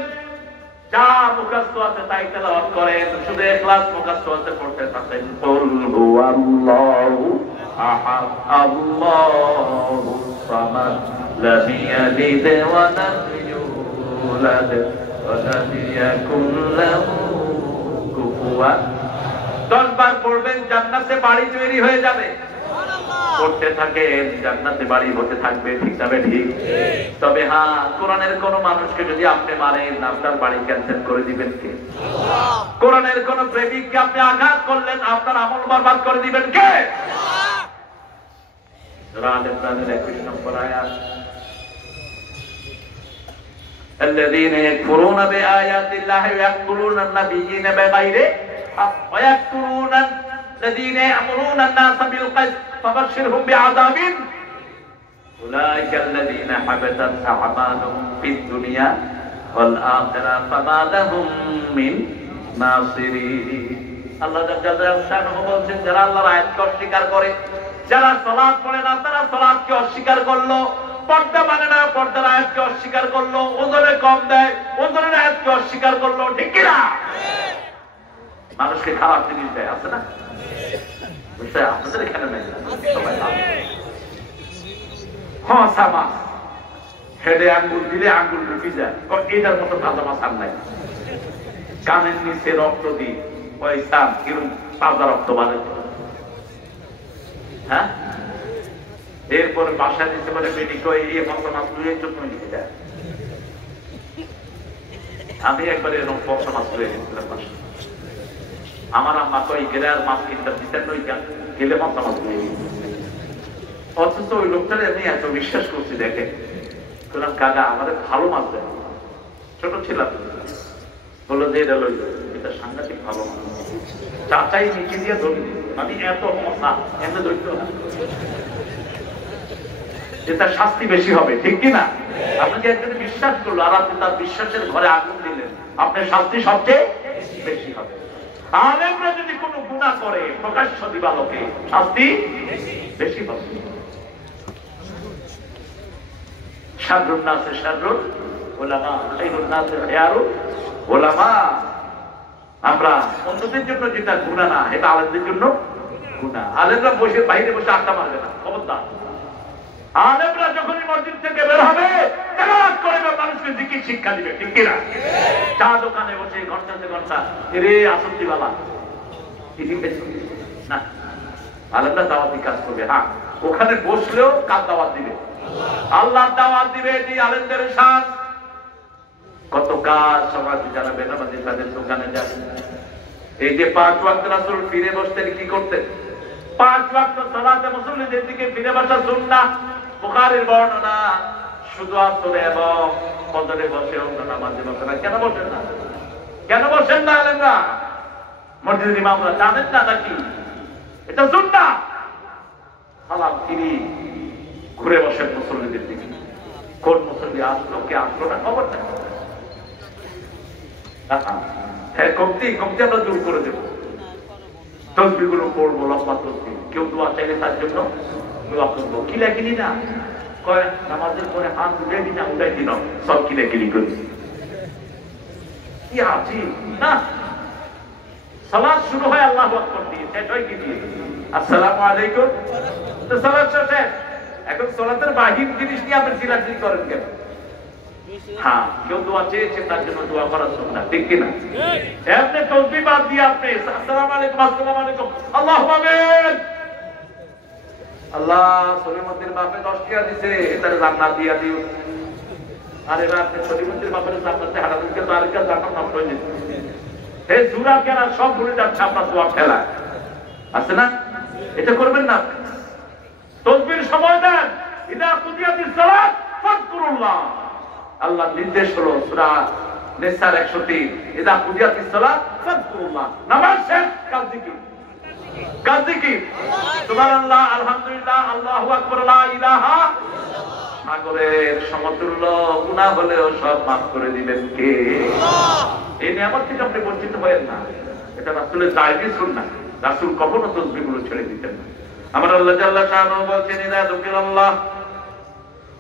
যা মুখস্থ আছে তাই তেলাওয়াত করেন। শুধু ইখলাস মুখস্থ আছে পড়তে থাকেন। কুল হুয়াল্লাহু আহাদ, আল্লাহুস সামাদ, লাম ইয়ালিদ ওয়া লাম ইউলাদ ওয়া লাম ইয়াকুল লাহু কুফুয়ান। 10 বার পড়বেন, জান্নাতে বাড়ি তৈরি হয়ে যাবে। করতে থাকে জান্নাতে বাড়ি হতে থাকবে। ঠিক যাবে ঠিক। তবে হ্যাঁ, কোরআনের কোন মানুষকে যদি আপনি মারেন, আপনার বাড়ি ক্যান্সেল করে দিবেন কে? কোরআনের কোন প্রেমিককে আপনি আঘাত করলেন, আপনার আমল বরবাদ করে দিবেন কে? সূরা আলে ইমরানের 21 নম্বর আয়াত, الذين يكفرون بآيات الله ويقتلون النبيين بغير حق ويقتلون الذين يأمرون الناس بالقسط فبشرهم بعذاب أولئك الذين حبطت أعمالهم في الدنيا والآخرة فما لهم من ناصرين। আল্লাহ জাল্লা শানহু বলেন, যারা আল্লাহর আয়াতকে অস্বীকার করে, যারা সালাত পড়ে না তারা সালাতকে অস্বীকার করলো, পর্দা মানে না পর্দার আয়াতকে অস্বীকার করলো, ওজনে কম দেয় ওজনের আয়াতকে অস্বীকার করলো। ঠিক কিনা? মানুষকে খারাপ জিনিস দেয়, আছে না? আপনাদের এখানে নেই সবাই হসা মাছ হেডে আঙ্গুল দিলে আঙ্গুল ঢুকি যায়, এটার মতো তাজা মাছ আর নাই। কানের নিচে রক্ত দিই পয়সা কিরম তাজা রক্ত বাড়ে। হ্যাঁ, এরপরে বাসায় দিতে পারে মেডিকো এই মতো মাছ ধুয়ে চোখ নিয়ে যায়। আমি একবার এরকম পয়সা মাছ ধুয়ে গেছিলাম বাসায়। আমার আম্মা কই গেলে আর মাছ কিনতে দিতেন নই, গেলে মতো মাছ ধুয়ে গেছে। অথচ ওই লোকটারে আমি এত বিশ্বাস করছি, দেখে বললাম কাকা আমাদের ভালো মাছ দেয়। ছোট ছিলাম, বললো যে এটা লইল, এটা সাংঘাতিক ভালো মাছ। চাচাই নিচে দিয়ে ধরি, আমি এত মশা এত ধরতে না, তার শাস্তি বেশি হবে। ঠিক কিনা? আপনাকে একজন বিশ্বাস করলো আর আপনি তার বিশ্বাসের ঘরে আগুন দিলেন, আপনার শাস্তি সবচেয়ে বেশি হবে। আলেমরা যদি কোনো গুনাহ করে প্রকাশ্য দিবালোকে শাস্তি বেশি হবে। শাররুন নাসে শাররুল উলামা, খায়রুন নাসে খায়রুল উলামা। আমরা অন্যদের জন্য যেটা গুনাহ না, এটা আলেমদের জন্য গুনাহ। আলেমরা বসে বাইরে বসে আড্ডা মারবে না, খবরদার। আলেমরা যখনই মসজিদ থেকে বের হবে তেলাওয়াত করবে, মানুষকে জিকির শিক্ষা দিবে। ঠিক কিনা? চা দোকানে বসে ঘন্টাতে ঘন্টা রে আসন্তিওয়ালা না, আলেমরা দাওয়াতি কাজ করবে। হ্যাঁ, ওখানে বসলেও কাজ দাওয়াত দিবে, আল্লাহর দাওয়াত দিবে। এটি আলেমদের শান। কত কাজ সমাজে যারা বেনামাজি তাদের দোকানে যাবে। এই যে 5 ওয়াক্ত রাসূল ফিরে বসতেন, কি করতেন? 5 ওয়াক্ত সালাতে মুসল্লিদের দিকে ফিরে বসা সুন্নাহ। বুখারীর বর্ণনা, শুধু আসরে এবং ফজরে বসে, অন্য নামাজে বসে না। কেন বসেন না? কেন বসেন না আলেমরা? মসজিদের ইমামরা জানেন না নাকি এটা সুন্নাহ? সালাম ফিরি ঘুরে বসেন মুসল্লিদের দিকে। কোন মুসল্লি আসলো কে আসলো না খবর নেই। হ্যাঁ, কমতি কমতি আমরা দূর করে দেবো। তসবিহগুলো পড়বো, লম্বা তসবিহ। কেউ দোয়া চাইলে তার জন্য দোয়া করবো। কিলাকিলি না, কয় নামাজের পরে হাত উঠে দিন না উঠাই দিন, সব কিলাকিলি করি। কি আছি না, সালাত শুরু হয় আল্লাহু আকবার দিয়ে, শেষ হয় কি দিয়ে? আসসালামু আলাইকুম। তো সালাত শেষ। এখন সালাতের বাহির জিনিস নিয়ে আপনি চিল্লাচিল্লি করেন কেন? হ্যাঁ, কেউ দোয়া চেয়েছে তার জন্য দোয়া করা সুন্নাহ। ঠিক কিনা? আপনি তাসবিহ বাদ দিয়ে আপনি আসসালামু আলাইকুম আসসালামু আলাইকুম আল্লাহু আমিন, আল্লাহ সলিমুদ্দিন বাপে 10 টাকা দিয়েছে, এটার জান্নাত দিয়া দিও। আরে বাপ, সলিমুদ্দিন বাপের জান্নাতে হারাতে তো আরেকটা জান্নাত নষ্ট হয়ে যেত। এই জুরা কেনা সব ভুলে যাচ্ছে আপনার দোয়া ফেলা, আছে না? এটা করবেন না। তাসবিহর সময় দেন, ইদা কুদিয়াতিস সালাত ফাযকুরুল্লাহ। আল্লাহ নির্দেশ হলো সূরা নিসার 103, ইদা কুদিয়াতিস সালাত ফাযকুরুল্লাহ। নামাজ শেষ, কাজ জিকির। কাজ জিকির, সুবহানাল্লাহ, আলহামদুলিল্লাহ, আল্লাহু আকবার, লা ইলাহা ইল্লাল্লাহ। সাগরের সমতুল্য গুনাহ হলেও সব মাফ করে দিবেন কে? এই নিয়ামত থেকে আপনি বঞ্চিত হয়েন না। এটা রাসূলের দায়িত্ব সুন্নাহ। রাসূল কখনো তাসবিহগুলো ছেড়ে দিতেন না। আমার আল্লাহ জাল্লা শানহু বলেন, ইদা যুকিরাল্লাহ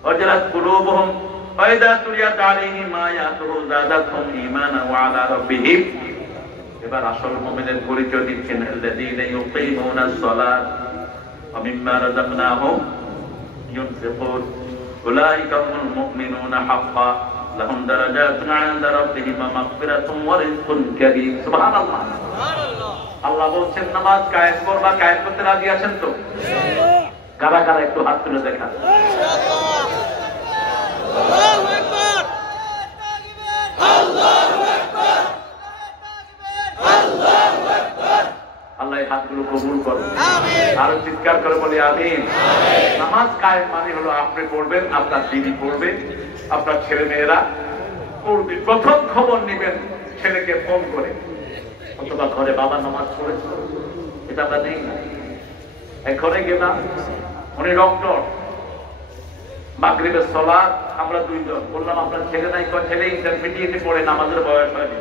ওয়াজলাত কুলুবুহুম ওয়া ইদা তুলিয়াত আলাইহিম আয়াতুহু যাদাতহুম ঈমানা ওয়া আলা রাব্বিহিম। এবার আসল মুমিনের পরিচয় দিচ্ছেন, আল্লাযীনা ইউকিমুনাস সালাত ওয়া মিম্মা রাযাকনাহুম ইউনফিকুন উলাইকা হুমুল মুমিনুনা হাক্কান লাহুম দারাজাতুন 'ইনদা রাব্বিহিম ওয়া মাগফিরাতুন ওয়া রিজকুন কারীম। সুবহানাল্লাহ, সুবহানাল্লাহ। আল্লাহ বলছেন নামাজ কায়েম করবা, কায়েম করতে রাজি আছেন তো? কারা কারা একটু হাত তুলে দেখা। আল্লাহ এই হাতগুলো কবুল করুন, আরো চিৎকার করে বলি আমিন। নামাজ কায়েম মানে হলো আপনি পড়বেন, আপনার দিদি পড়বে, আপনার ছেলে মেয়েরা পড়বে। প্রথম খবর নিবেন ছেলেকে ফোন করে, অথবা ঘরে বাবা নামাজ পড়েছে, এটা আমরা নেই না। এক ঘরে গেলাম, উনি ডক্টর, মাগরিবের সালাত আমরা দুইজন, বললাম আপনার ছেলে নাই? ছেলে ইন্টারমিডিয়েটে পড়ে, নামাজের বয়স হয়নি।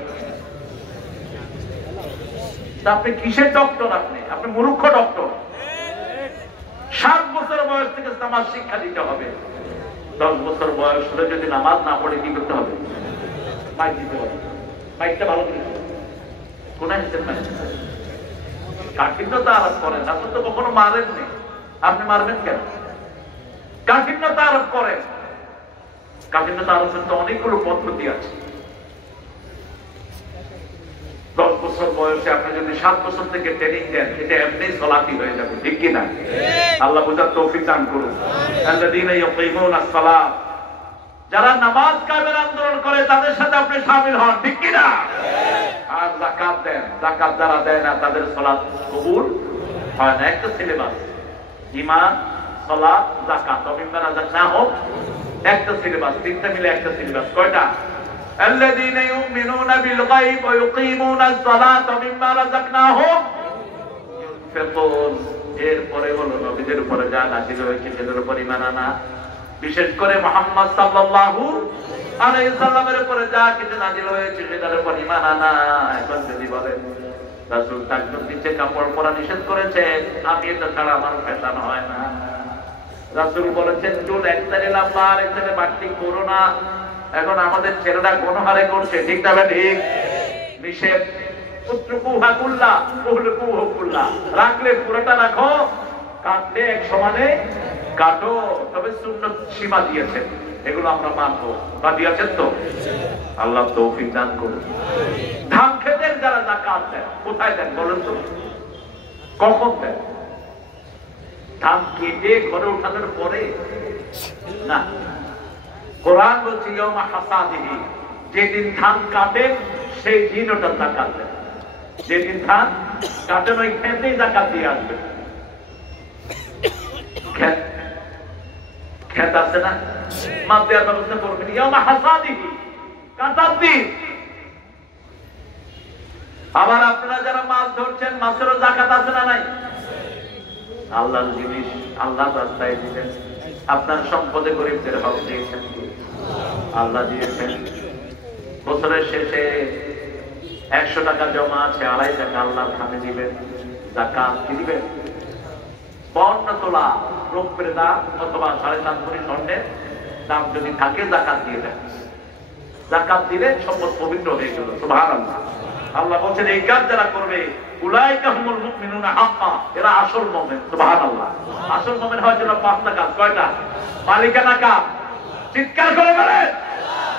আপনি কিসের ডক্টর? আপনি মূর্খ ডক্টর। 7 বছর বয়স থেকে নামাজ শিক্ষা দিতে হবে। 10 বছর বয়স হলে যদি নামাজ না পড়ে কি করতে হবে? মাইক দিতে হবে। মাইকটা ভালো করে কোনায় হিসেবে কাঠিন্যতা আরোপ করেন, আপনি তো কখনো মারেননি, আপনি মারবেন কেন? কাঠিন্যতা আরোপ করেন। কাঠিন্যতা আরোপের তো অনেকগুলো পদ্ধতি আছে। 10 বছর বয়সে আপনি যদি 7 বছর থেকে ট্রেনিং দেন, এটা এমনি সলাতি হয়ে যাবে, ঠিক কিনা? আল্লাহ বুঝার তৌফিক দান করুন। আল্লাযীনা ইয়াকিমুনাস সালাত, যারা নামাজ কায়েমের আন্দোলন করে তাদের সাথে আপনি শামিল হন, ঠিক কিনা? আর যাকাত দেন, যাকাত যারা দেয় না তাদের সালাত কবুল হয় না। একটা সিলেবাস, ঈমান, সালাত, যাকাত, মিম্মা রাযাকনাহুম, একটা সিলেবাস, তিনটা মিলে একটা সিলেবাস। কয়টা? الذين يؤمنون بالغيب ويقيمون الصلاة ومما رزقناهم ينفقون। এরপরে হলো নবীদের উপরে যা নাযিল হয়েছে সেটার উপর ঈমান আনা, বিশেষ করে মুহাম্মদ সাল্লাল্লাহু আলাইহি সাল্লামের উপরে যা কিছু নাযিল হয়েছে সেটার উপর ঈমান আনা। এখন যদি বলেন রাসূল তাকবীর দিতে কাপড় পরা নিষেধ করেছেন, আমি এটা ছাড়া আমার ফ্যাশন হয় না। রাসূল বলেছেন চুল একটারে লম্বা আর একটারে বাড়তি করো না। এখন আমাদের ছেলেরা গণহারে করছে, ঠিক না? ঠিক নিষেধ। রাখলে পুরোটা রাখো, কাটলে এক সমানে কাটো, তবে সুন্নত সীমা দিয়েছেন, এগুলো আমরা মানবো। বা দিয়েছেন তো? আল্লাহ তৌফিক দান করুন। ধান খেতের যারা যাকাত দেন, কোথায় দেন বলেন তো? কখন দেন? ধান কেটে ঘরে উঠানোর পরে না। কোরআন বলছে ইয়াউমা হাসাদিহি, যেদিন ধান কাটেন সেই দিন ওটা যাকাত দেন। যেদিন ধান কাটেন ওই খেতেই যাকাত দিয়ে আসবে। খেত আছে না, মাছ দেওয়ার ব্যবস্থা করবেন। ইয়াউমা হাসাদিহি, কাটার দিন। আবার আপনারা যারা মাছ ধরছেন, মাছেরও যাকাত আছে না নাই? আল্লাহর জিনিস আল্লাহ রাস্তায় দিবেন। আপনার সম্পদে গরিবদের হক দিয়েছেন, আল্লাহ দিয়েছেন। বছরের শেষে 100 টাকা জমা আছে, 2.5 টাকা আল্লাহর নামে দিবেন, যাকাত কি দিবেন? 52 তোলা রৌপ্যের দাম অথবা 7.5 ভরি স্বর্ণের দাম যদি থাকে যাকাত দিয়ে দেন। যাকাত দিলে সম্পদ পবিত্র হয়ে গেল। সুবহানাল্লাহ। আল্লাহ বলছেন এই কাজ যারা করবে উলাইকা হুমুল মুমিনুনা হাক্কা, এরা আসল মুমিন। সুবহানাল্লাহ। আসল মুমিন হওয়ার জন্য 5টা কাজ। কয়টা? মালিকানা কাজ, চিৎকার করে বলেন,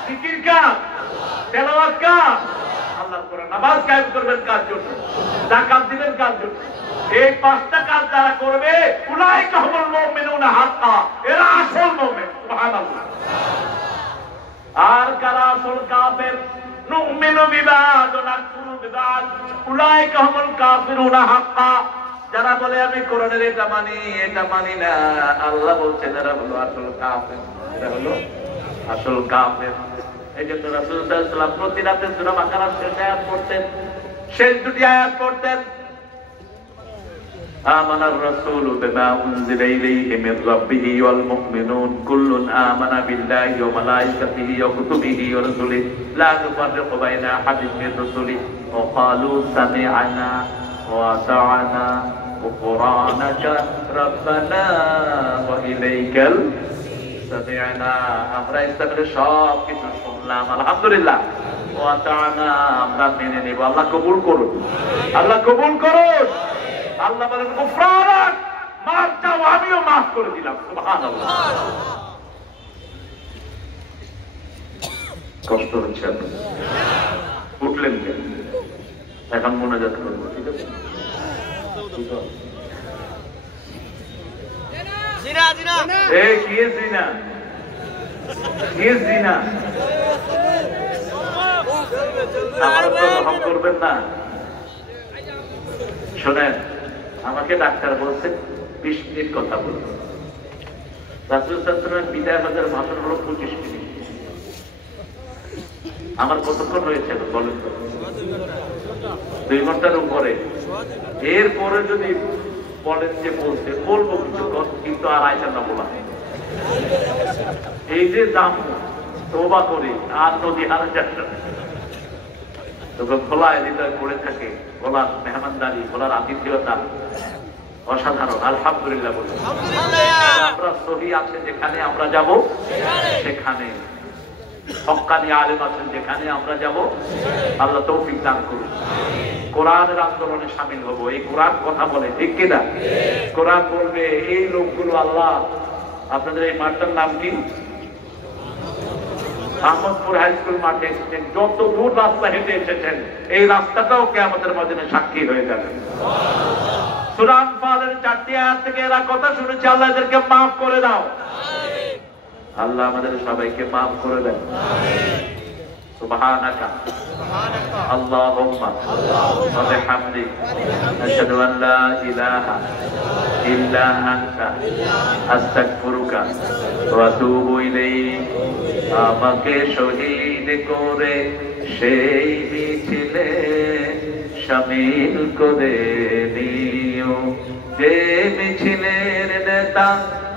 জিকির কাজ, তেলাওয়াত কাজ, আল্লাহর কোরআন, নামাজ কায়েম করবেন কাজ জন্য, যাকাত দিবেন কাজ জন্য। এই 5টা কাজ যারা করবে উলাইকা হুমুল মুমিনুনা হাক্কা, এরা আসল মুমিন। সুবহানাল্লাহ। আর কারা আসল কাফের? নুমিনু বিবাদ ওয়া নাকফুরু বিবাদ, উলাইকা হুমুল কাফিরুনা হাক্কা, যারা বলে আমি কোরআনের এটা মানি না, আল্লাহ বলছেন এরা হলো আসল কাফের, এরা হলো আসল কাফের। এই জন্য রাসূল সাল্লাল্লাহু আলাইহি ওয়াসাল্লাম প্রতি রাতে সূরা বাকারার শেষ আয়াত পড়তেন, শেষ দুটি আয়াত পড়তেন। আমানার রাসূলু বিমা উনজিলা ইলাইহি মির রাব্বিহি ওয়াল মুমিনুন কুল্লুন আমানা বিল্লাহি ওয়া মালাইকাতিহি ওয়া কুতুবিহি ওয়া রুসুলিহি লা নুফাররিকু বাইনা আহাদিন মির রুসুলিহি ওয়া ক্বালু সামি'না ওয়া আতা'না গুফরানাকা রাব্বানা ওয়া ইলাইকাল সামি'না। আমরা ইসলামের সব কিছু শুনলাম, আলহামদুলিল্লাহ। ওয়া আতা'না, আমরা মেনে নেব। আল্লাহ কবুল করুন, আল্লাহ কবুল করুন। আল্লাহ বলেন গুফরানাক, মাফ চাও, আমিও মাফ করে দিলাম। সুবহানাল্লাহ। কষ্ট হচ্ছে আপনার? উঠলেন কেন? এখন মোনাজাত করবো, ঠিক আছে? কি জিনা? কি জিনা? আমার গ্রহণ করবেন না। শোনেন, আমাকে ডাক্তার বলছে 20 মিনিট কথা বলবো। রাসূল সাল্লাল্লাহু আলাইহি ওয়াসাল্লামের বিদায় হজের ভাষণ হলো 25 মিনিট। আমার কতক্ষণ হয়েছে বলেন তো? 2 ঘন্টার উপরে। এরপরে যদি বলেন যে বলবো কিছু, কিন্তু আর আইসা না বলা। এই যে দাম তওবা করি আর নদী হারা যাচ্ছে, তবে খোলায় হৃদয় পড়ে থাকে, খোলার মেহমানদারি, খোলার আতিথেয়তা অসাধারণ। আলহামদুলিল্লাহ বলি। আমরা সহি আছে যেখানে আমরা যাব সেখানে, হক্কানি আলেম আছেন যেখানে আমরা যাব, আল্লাহ তৌফিক দান করুন। কোরআনের আন্দোলনে শামিল হব। এই কোরআন কথা বলে, ঠিক কিনা? কোরআন বলবে এই লোকগুলো, আল্লাহ আপনাদের এই মাঠটার নাম কি? আহমদপুর হাই স্কুল মাঠে এসেছেন, যত দূর রাস্তা হেঁটে এসেছেন, এই রাস্তাটাও কিয়ামতের মাঝে সাক্ষী হয়ে যাবে। সূরা আনফালের 4টি আয়াত থেকে এরা কথা শুনেছে, আল্লাহ এদেরকে মাফ করে দাও। আল্লাহ আমাদের সবাইকে মাফ করে দেন। সুবহানাকা আল্লাহুম্মা ওয়া বিহামদিক আশহাদু আন লা ইলাহা ইল্লা আনতা আস্তাগফিরুকা ওয়া আতুবু ইলাইক। আমাকে শহীদ করে সেই মিছিলে শামিল করে নিও, যে মিছিলের নেতা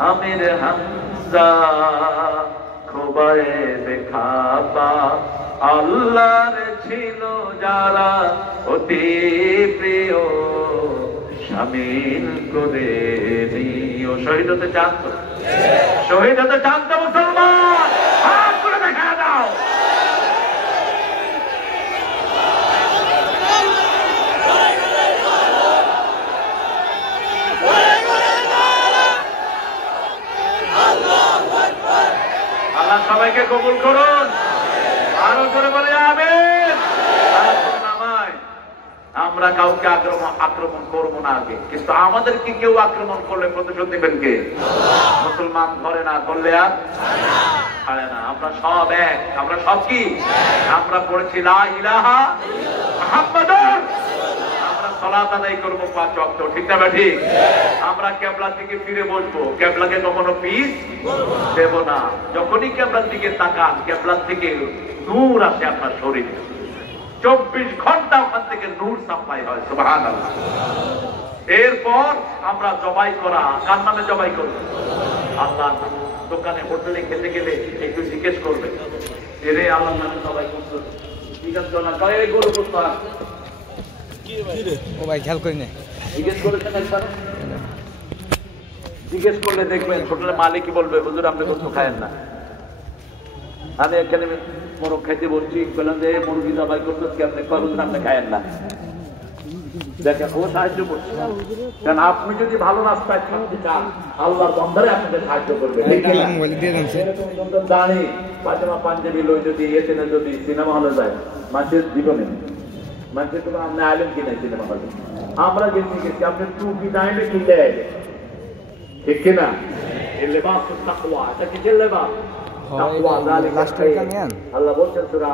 আমির হামজা, খোবায়ে দেখাবা আল্লাহর ছিল যারা অতি প্রিয়, শামিল করে নিও। শহীদ হতে চান তো? শহীদ হতে চান তো মুসলমান? হাত করে দেখা দাও। আল্লাহ সবাইকে কবুল করুন। আরো জোরে বলে আমিন। আমরা কাউকে আক্রমণ করবো না আগে, কিন্তু আমাদেরকে কেউ আক্রমণ করলে প্রতিশোধ নেবেন কে? মুসলমান ধরে না করলে আর ছাড়ে না। আমরা সব এক। আমরা সব কি? আমরা পড়েছি লা ইলাহা মুহাম্মাদুর। আমরা সালাত আদায় করবো 5 ওয়াক্ত, ঠিক না ঠিক? আমরা কিবলার দিকে ফিরে বসবো, কিবলাকে কখনো পিছ দেব না। যখনই কিবলার দিকে তাকান, কিবলার থেকে নূর আসে আপনার শরীরে। 24 ঘন্টা ওখান থেকে নূর সাপ্লাই হয়। সুবহানাল্লাহ। এরপর আমরা জবাই করা, কার নামে জবাই করব? আল্লাহ। দোকানে হোটেলে খেতে গেলে একটু জিজ্ঞেস করবে, এরে আল্লাহর নামে জবাই করছো, ঠিক আছে না? কয় গরু করছো? ও ভাই খেয়াল করি না, জিজ্ঞেস করেছেন একবার? জিজ্ঞেস করলে দেখবেন হোটেলের মালিকই বলবে, হুজুর আপনি গোশত খায়েন না। আমি এখানে মোরগ খাইতে বলছি, বললাম যে মুরগি জবাই করতে আপনি হুজুর আপনি খায়েন না। দেখেন ও সাহায্য করছে, কারণ আপনি যদি ভালো রাস্তায় থাকতে চান, আল্লাহর বন্ধারে আপনাদের সাহায্য করবে। দাঁড়ি পাজামা পাঞ্জাবি লই যদি এখানে যদি সিনেমা হলে যায়, মানুষের জীবনে মানুষের তো আপনি আইলেন কিনা সিনেমা হলে? আমরা গেছি, আপনি টুপি দাঁড়িয়ে কিনলে, ঠিক কিনা? লেবাস তাকওয়া, এটা কি লেবাস? তাকওয়া। আল্লাহ বলছেন সূরা